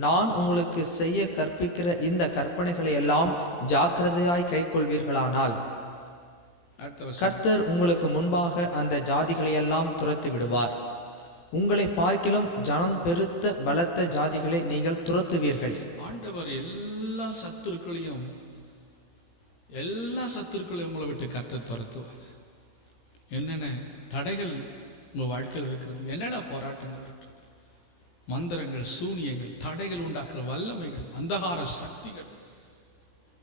நான் உங்களுக்கு செய்ய கற்பிக்கிற இந்த கற்பனைகளை எல்லாம் ஜாக்கிரதையாய் கைக்கொள்வீர்களானால் கர்த்தர் உங்களுக்கு முன்பாக அந்த ஜாதிகளை எல்லாம் துரத்தி விடுவார். உங்களை பார்க்கிலும் ஜனம் பெருத்த பலத்த ஜாதிகளை நீங்கள் துரத்துவீர்கள். ஆண்டவர் எல்லா சத்துருக்களையும் உங்களை விட்டு கர்த்தர் துரத்துவார். என்னென்ன தடைகள் உங்க வாழ்க்கையில் இருக்கிறது, என்னென்ன போராட்டங்கள் இருக்கிறது, மந்திரங்கள், சூனியங்கள், தடைகள் உண்டாக்குற வல்லமைகள், அந்தகார சக்திகள்,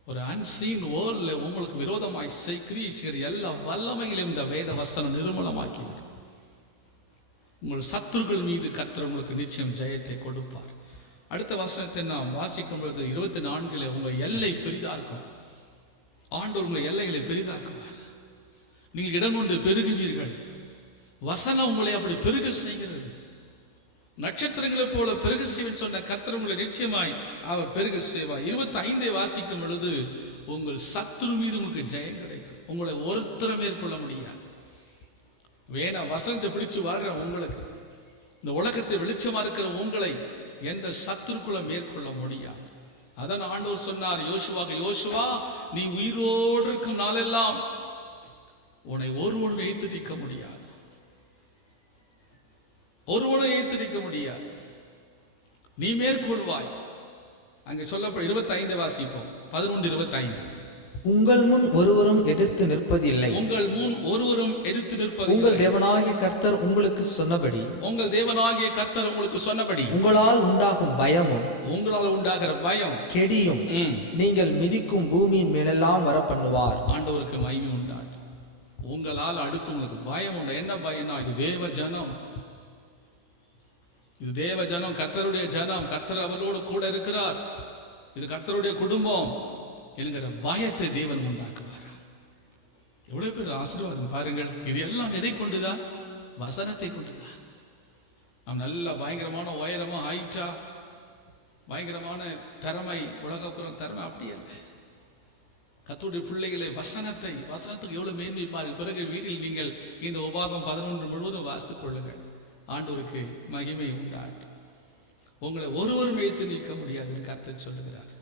ஒரு அன்சீன் வேர்ல்ட்ல உங்களுக்கு விரோதமாய் செய்கிற எல்லா வல்லமைகளையும் இந்த வேத வசனம் நிர்மூலமாக்கிவிடும். உங்கள் சத்துருக்கள் மீது கர்த்தர் உங்களுக்கு நிச்சயம் ஜெயத்தை கொடுப்பார். அடுத்த வசனத்தை நாம் வாசிக்கும் பொழுது 24 உங்க எல்லை பெரிதாக்கும். ஆண்டவர் உங்கள் எல்லைகளை பெரிதாக்குவார். நீங்கள் இடம் கொண்டு பெருகுவீர்கள். வசனம் உங்களை அப்படி பெருக செய்கிறது. நட்சத்திரங்களை போல பெருக செய்வேன் சொன்ன கர்த்தர் உங்களை நிச்சயமாய் அவர் பெருக செய்வார். 25 வாசிக்கும் பொழுது உங்கள் சத்துரு மீது உங்களுக்கு ஜெயம் கிடைக்கும். உங்களை ஒருத்தரை மேற்கொள்ள முடியாது. வேணா வசனத்தை பிடிச்சு வாழ்ற உங்களுக்கு, இந்த உலகத்தை வெளிச்சமா இருக்கிற உங்களை எந்த சத்துருக்குள்ள மேற்கொள்ள முடியாது. அதான் ஆண்டவர் சொன்னார் யோசுவா, நீ உயிரோடு இருக்கும் நாளெல்லாம் உன்னை ஒருவன் வைத்து நிற்க முடியாது. ஒருவனை வைத்து நிற்க முடியாது. நீ மேற்கொள்வாய். அங்கே சொல்லப்படும் 25 வாசிப்போம். 11:25. உங்கள் முன் ஒருவரும் எதிர்த்து நிற்பதில்லை. உங்கள் முன் ஒருவரும் எதிர்த்து நிற்பதில்லை. உங்கள் தேவனாகிய கர்த்தர் உங்களுக்கு சொன்னபடி, உங்கள் தேவனாகிய கர்த்தர் உங்களுக்கு சொன்னபடி உங்களால் உண்டாகும் பயமும், உங்களால் உண்டாகிற பயம், கெடியும் நீங்கள் மிதிக்கும் பூமியின் மேலெல்லாம் வர பண்ணுவார். ஆண்டவருக்கு மகிமை உண்டாகும். உங்களால் அடுத்து உங்களுக்கு பயம் உண்டு. என்ன பயம்னா, இது தேவ ஜனம், இது தேவ ஜனம், கர்த்தருடைய ஜனம், கர்த்தர் அவர்களோடு கூட இருக்கிறார், இது கர்த்தருடைய குடும்பம் என்கிற பயத்தை தேவன் உண்டாக்குவார். எவ்வளவு பேர் ஆசீர்வாதம் பாருங்கள். இது எல்லாம் எதை கொண்டுதான்? வசனத்தை கொண்டுதான். நாம் நல்ல பயங்கரமான உயரமா ஹைட்டா பயங்கரமான திறமை, உலகப்புறம் திறமை அப்படி இல்லை. கர்த்தருடைய பிள்ளைகளை வசனத்துக்கு எவ்வளவு மேன்மை பாருங்கள். பிறகு வீட்டில் நீங்கள் இந்த உபாகம் 11 முழுவதும் வாசித்துக் கொள்ளுங்கள். ஆண்டவருக்கு மகிமை உண்டாட்டும். உங்களை ஒருவரும் வைத்து நிற்க முடியாது கர்த்தர் சொல்லுகிறார்.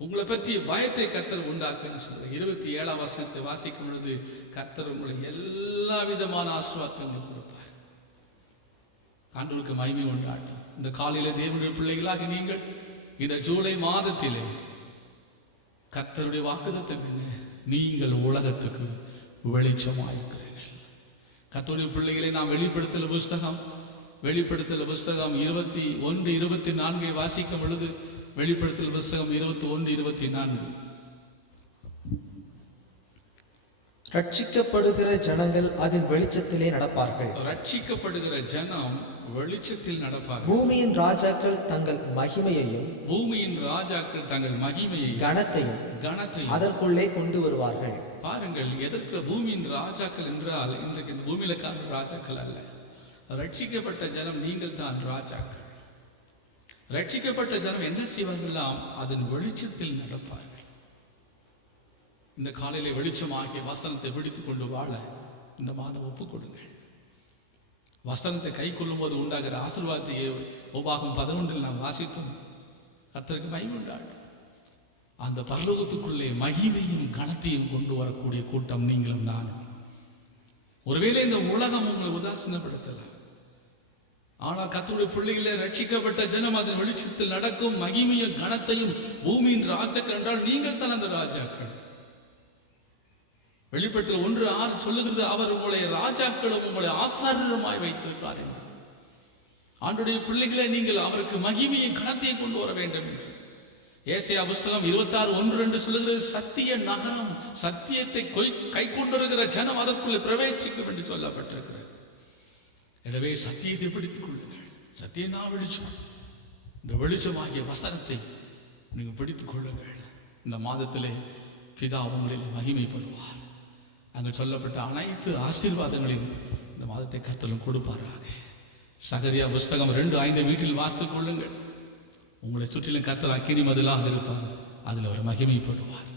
உங்களை பற்றிய பயத்தை கர்த்தர் உண்டாக்குன்னு சொல்ல 27ஆம் வசனத்தை வாசிக்கும் பொழுது கர்த்தர் உங்களை எல்லா விதமான ஆசீர்வாதத்தை கொடுப்பார். ஆண்டவருக்கு மகிமை உண்டாட்டும். இந்த காலையில தேவனுடைய பிள்ளைகளாக நீங்கள் இந்த ஜூலை மாதத்திலே கர்த்தருடைய வாக்குத்தத்தம் என்ன? நீங்கள் உலகத்துக்கு வெளிச்சமாயிருக்கிறீர்கள். கர்த்தருடைய பிள்ளைகளை நாம் வெளிப்படுத்தல் புஸ்தகம் 21:24 வாசிக்கும் பொழுது, வெளிப்படுத்தல் புஸ்தகம் 21:24, ரட்சிக்கப்படுகிற ஜனங்கள் அதன் வெளிச்சத்திலே நடப்பார்கள். ரட்சிக்கப்படுகிற ஜனம் வெளிச்சத்தில் நடப்பார்கள். பூமியின் ராஜாக்கள் தங்கள் மகிமையையும் கனத்தையும் அதற்குள்ளே கொண்டு வருவார்கள். பாருங்கள், எதற்கு பூமியின் ராஜாக்கள் என்றால், இன்றைக்கு இந்த பூமியில காணும் ராஜாக்கள் அல்ல. ரட்சிக்கப்பட்ட ஜனம் நீங்கள் தான் ராஜாக்கள். ரட்சிக்கப்பட்ட ஜனம் என்ன செய்வார்களாம்? அதன் வெளிச்சத்தில் நடப்பார்கள். இந்த காலையில வெளிச்சமாகிய வசனத்தை பிடித்துக் கொண்டு வாழ இந்த மாதம் ஒப்புக் கொடுங்கள். வசனத்தை கை கொள்ளும் போது உண்டாகிற ஆசீர்வாதத்தை உபாகம் 11 நாம் வாசித்தோம். கர்த்தருக்கு மகிமை உண்டாகும். அந்த பரலோகத்துக்குள்ளே மகிமையும் கனத்தையும் கொண்டு வரக்கூடிய கூட்டம் நீங்களும் நானும். ஒருவேளை இந்த உலகம் உங்களை உதாசீனப்படுத்தலாம், ஆனால் கர்த்தருடைய பிள்ளைகளே, ரட்சிக்கப்பட்ட ஜனம் அதன் வெளிச்சத்தில் நடக்கும். மகிமையும் கனத்தையும் பூமியின் ராஜாக்கள் என்றால் நீங்கள் தான் அந்த ராஜாக்கள். வெளிப்படுத்தல் 1:6 சொல்லுகிறது, அவர் உங்களை ராஜாக்களும் உங்களை ஆசாரியருமாய் வைத்திருக்கிறார் என்று. ஆண்டவருடைய பிள்ளைகளே, நீங்கள் அவருக்கு மகிமையை கனத்தை கொண்டு வர வேண்டும் என்று. ஏசாயா புஸ்தகம் 26:1-2 சொல்லுகிறது, சத்திய நகரம், சத்தியத்தை கை கொண்டிருக்கிற ஜனம் அதற்குள்ளே பிரவேசிக்கும் என்று சொல்லப்பட்டிருக்கிறது. எனவே சத்தியத்தை பிடித்துக் கொள்ளுங்கள். சத்தியம் தான் வெளிச்சம். இந்த வெளிச்சமாகிய வசனத்தை நீங்கள் பிடித்துக் கொள்ளுங்கள். இந்த மாதத்திலே பிதா உங்களில் மகிமைப்படுவார். அங்கு சொல்லப்பட்ட அனைத்து ஆசீர்வாதங்களையும் இந்த மாதத்தை கர்த்தரும் கொடுப்பாராக. சகரியா புஸ்தகம் 2:5 வீட்டில் வாசித்துக் கொள்ளுங்கள். உங்களை சுற்றிலும் கர்த்தர் அக்கினி மதிலாக இருப்பார், அதில் அவர் மகிமைப்படுவார்.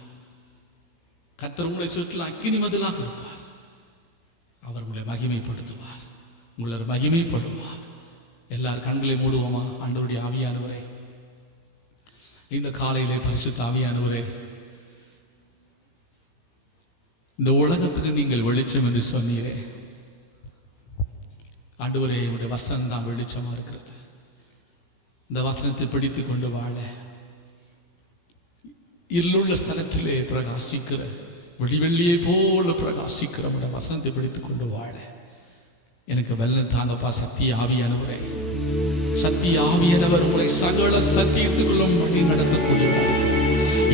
கர்த்தர் உங்களை சுற்றிலும் அக்கினி மதிலாக இருப்பார், அவர் உங்களை மகிமைப்படுத்துவார், உங்களை மகிமைப்படுவார். எல்லார் கண்களை மூடுவோமா? ஆண்டவருடைய ஆவியானவரே, இந்த காலையிலே பரிசுத்த ஆவியானவரே, இந்த உலகத்துக்கு நீங்கள் வெளிச்சம் என்று சொன்னீரே. ஆண்டவரே, உடைய வசனம் தான் வெளிச்சமா இருக்கிறது. இந்த வசனத்தை பிடித்துக் கொண்டு வாழ, இருளுள்ள ஸ்தலத்திலே பிரகாசிக்கிற வெளிவெள்ளியை போல பிரகாசிக்கிற உடைய வசனத்தை பிடித்துக் கொண்டு வாழ எனக்கு வெள்ளம் தாங்கப்பா. சத்திய ஆவியானவரே, சத்திய ஆவியானவர் உங்களை சகல சத்தியத்துக்குள்ளும் வழி நடத்தக்கூடியவர்.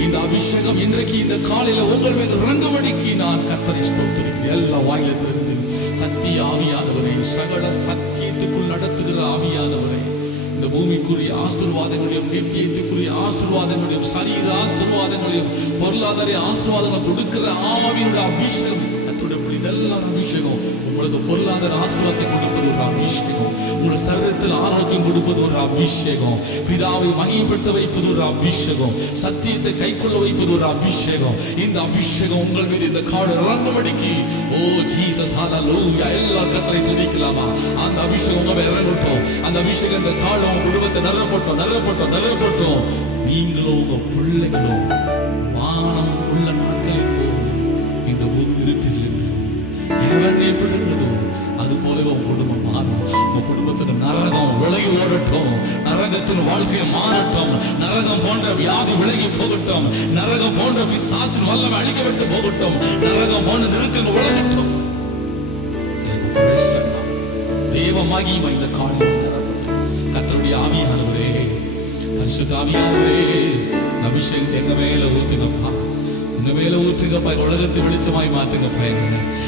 இந்த அபிஷேகம் இன்றைக்கு இந்த காலையில உங்கள் மீது இறங்கும்படிக்கு நான் கர்த்தரை ஸ்தோத்திரிக்கிறேன். எல்லா வாயிலிருந்து சத்திய ஆவியானவரே, சகல சத்தியத்துக்குள் நடத்துகிற ஆவியானவரே, இந்த பூமிக்குரிய ஆசீர்வாதங்களையும் நித்தியத்துக்குரிய ஆசீர்வாதங்களையும் சரீர ஆசீர்வாதங்களையும் பொருளாதார ஆசீர்வாதங்களை கொடுக்கிற ஆவியினுடைய அபிஷேகம், இதெல்லாம் அபிஷேகம். உங்களுக்கு பொருளாதார ஆசீர்வாதத்தை கொடுப்பது ஒரு அபிஷேகம், உங்கள் சரீரத்தில் ஆரோக்கியம் கொடுப்பது ஒரு அபிஷேகம், பிதாவை மகிமைப்படுத்த வைப்பது ஒரு அபிஷேகம், சத்தியத்தை கைக்கொள்ள வைப்பது ஒரு அபிஷேகம். இந்த அபிஷேகம் உங்கள் மீது இந்த காடு இறங்கும்படிக்கு, ஓ ஜீசஸ் ஹல்லேலூயா, எல்லா கர்த்தரை துதிக்கலாமா? அந்த அபிஷேகம் உங்க மேல இறங்கட்டும். அந்த அபிஷேகம் இந்த காடு உங்க குடும்பத்தை நிரப்பட்டும். நீங்களும் உங்க பிள்ளைகளும் வானம் உள்ள நாட்களை போகும் இந்த பூமி இருப்பீர்கள். எப்படி இருந்ததோ அது போலவே உன் குடும்பம் மாறும். உன் குடும்பத்துல நரகம் விலகி ஓடட்டும், நரகத்தின் வாழ்க்கையை மாறட்டும், நரகம் போன்ற வியாதி விலகி போகட்டும், நரகம் போன்ற பிசாசின் வல்லமை அழிக்கப்பட்டு போகட்டும், நரகம் போன்ற நெருக்கங்கள் விலகட்டும். தேவ மகிமை இந்த காலையில் நிரப்பட்டும். கர்த்தருடைய ஆவியானவரே, பரிசுத்த ஆவியானவரே, அபிஷேகத்தை எங்க மேல ஊத்துங்கப்பா, எங்க மேல ஊற்றுங்கப்பா. உலகத்தை வெளிச்சமாய் மாற்றுங்கப்பா,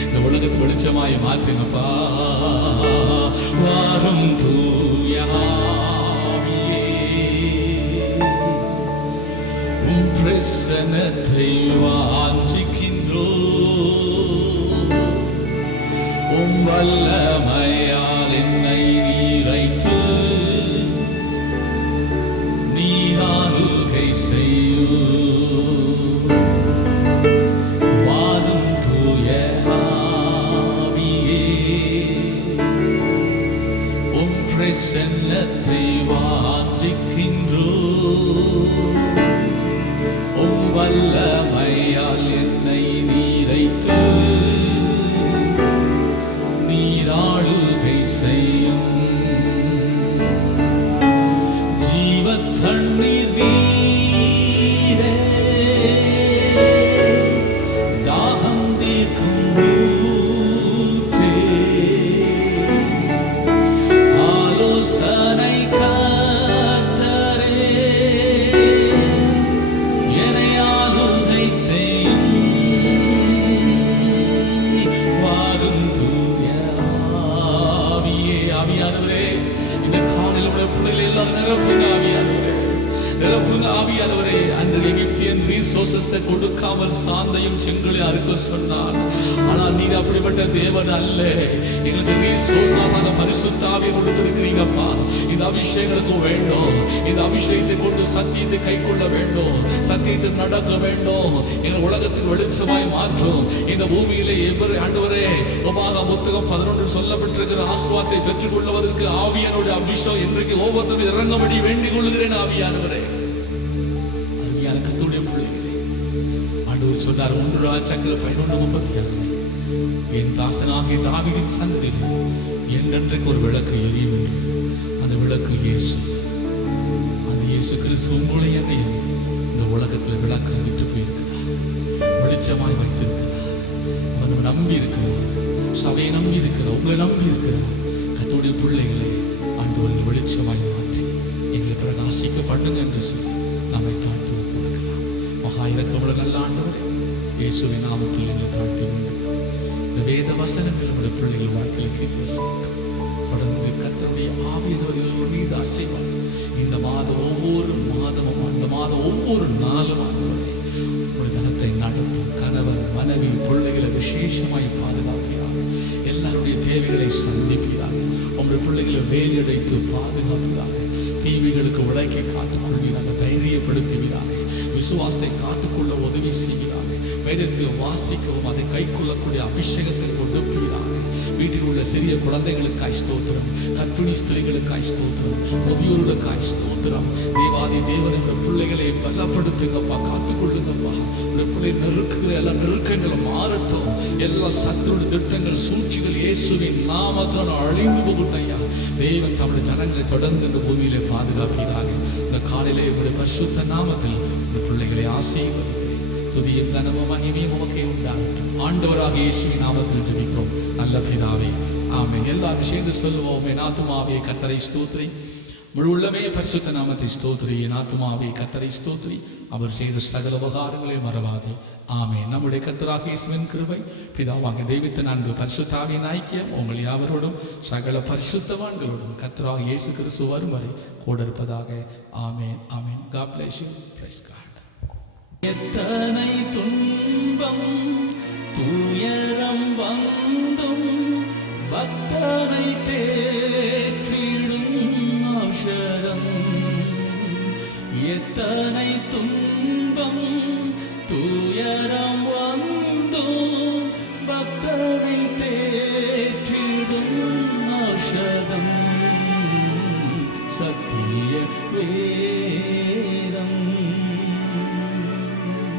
இந்த உலகத்தை வெளிச்சமாய் மாற்றுங்கப்பா. வாரும் தூய ஆவியே, உம் பிரசன்னத்தை வாஞ்சிக்கின்றோம். உம் வல்லமையால் என்னை நீரைத்து நீராளுகை செய்யும். பிரசன்னத்தை வாஞ்சிக்கின்றோம். உம் வல்லமையால் என்னை நீரைத்து நீராளுகை செய்யும். ஜீவ தண்ணீர் அன்று எகிப்தியன் ரீசோர்சஸை கொடுக்காமல் சாந்தையும் செங்கலையும் அறுக்க சொன்னான். ஆனால் நீர் அப்படிப்பட்ட தேவன் அல்ல. எங்களுக்கு ரீசோர்ஸாக பரிசுத்த ஆவியை கொடுத்திருக்கிறீங்கப்பா. இந்த அபிஷேகத்துக்கு வேண்டும். இந்த அபிஷேகத்தை கொண்டு சத்தியத்தை கை கொள்ள வேண்டும், சத்தியத்தை நடக்க வேண்டும். எங்கள் உலகத்துக்கு வெளிச்சமாய் மாற்றும். இந்த பூமியிலே ஆண்டவரே உபாகமம் புத்தகம் 11 சொல்லப்பட்டிருக்கிற ஆசீர்வாதத்தை பெற்றுக் கொள்வதற்கு ஆவியானுடைய அபிஷேகம் இன்றைக்கு ஒவ்வொருத்தரும் இறங்கும்படி வேண்டிக் கொள்கிறேன். ஆவியானவரே, அருமையான கர்த்தருடைய பிள்ளைகளே, ஆண்டவர் சொன்னார் 1 ராஜாக்கள் 11:36, என் தாசனாகிய தாவீதின் சந்ததியிலே என்றென்றைக்கு ஒரு விளக்கு எரியும் என்று. அந்த விளக்கு இயேசு. அந்த இயேசு கிறிஸ்து உங்களை என்னையும் இந்த உலகத்தில் விளக்கு விட்டு போயிருக்கிறார், வெளிச்சமாய் வைத்திருக்கிறார். அவன் நம்பி இருக்கிறார், சபையை நம்பி இருக்கிறார், உங்களை நம்பி இருக்கிறார். கர்த்தருடைய பிள்ளைகளை ஆண்டவர்கள் வெளிச்சமாய் மாற்றி எங்களை பிரகாசிக்க பண்ணுங்க என்று சொல்லி நம்மை தாழ்த்தி கொடுக்கலாம். மகா இரக்கமுள்ள நல்ல ஆண்டவரே, இயேசுவின் நாமத்தில் எங்களை தாழ்த்தி வேண்டும். இந்த வேத வசனங்கள் நம்முடைய பிள்ளைகள் வாழ்க்கையில் கிரியை செய்யும். தொடர்ந்து கர்த்தருடைய ஆவியானவர்கள் மீது அசைவார். இந்த மாதம் ஒவ்வொரு மாதமும், அந்த மாதம் ஒவ்வொரு நாளும் ஆண்டவரே ஒரு தனத்தை நடத்தும். கணவன் மனைவி பிள்ளைகளை விசேஷமாய் பாதுகாப்பீராக. எல்லாருடைய தேவைகளை சந்திப்பீராக. உங்களுடைய பிள்ளைகளை வேலையடைத்து பாதுகாப்பீராக. தீமைகளுக்கு விளக்கி காத்துக்கொள்வீராக, தைரியப்படுத்துவீராக. விசுவாசத்தை காத்துக்கொள்ள உதவி செய்வீராக. வேதத்தை வாசிக்கவும் அதை கை கொள்ளக்கூடிய அபிஷேகத்தை கொடுப்பீராக. வீட்டில் உள்ள சிறிய குழந்தைகளுக்காய் ஸ்தோத்திரம், கர்ப்பிணி ஸ்திரீகளுக்காய் ஸ்தோத்திரம், முதியோர்களுக்காய் ஸ்தோத்திரம். தேவாதி தேவனுடைய பிள்ளைகளை பலப்படுத்துங்கப்பா, காத்துக்கொள்ளுங்கப்பா. உடைய பிள்ளை நெருக்குகிற எல்லா நெருக்கங்களும் மாறட்டும். எல்லா சத்துருடைய திட்டங்கள் சூழ்ச்சிகள் இயேசுவின் நாமத்தில் அழிந்து போகட்டும் ஐயா. தேவன் தம்முடைய தனங்களை தொடர்ந்து இந்த பூமியிலே பாதுகாப்பீராக. இந்த காலையிலே உங்களுடைய பரிசுத்த நாமத்தில் உடைய பிள்ளைகளை ஆசீர்வதிக்கிறேன். துதியும் கனமும் மகிமையும் உமக்கே உண்டாகட்டும். ஆண்டவராக இயேசுவின் நாமத்தில் ஜெபிக்கிறோம் நல்ல பிதாவே, ஆமென். எல்லாரும் சேர்ந்து சொல்லுவோம், என் ஆத்துமாவே கர்த்தரை ஸ்தோத்திரி, முழு உள்ளமே பரிசுத்த நாமத்தை ஸ்தோத்திரி. என் ஆத்துமாவே கர்த்தரை ஸ்தோத்திரி, அவர் செய்த சகல உபகாரங்களை மறவாதே. ஆமென். நம்முடைய கர்த்தராகிய இயேசுவின் கிருபை, பிதாவாகிய தெய்வத்தின் அன்பு, பரிசுத்த ஆவியின் ஐக்கியம் உங்கள் யாவரோடும் சகல பரிசுத்தவான்களோடும் கர்த்தராகிய இயேசு கிறிஸ்து வரும் வரை கூட இருப்பதாக. ஆமென், ஆமென். God bless you. Praise God. எத்தனை துன்பம் துயரம் வந்தும் பக்தனை தேற்றிடும் ஔஷதம். எத்தனை துன்பம் துயரம் வந்தும் பக்தனை தேற்றிடும் ஔஷதம். சத்திய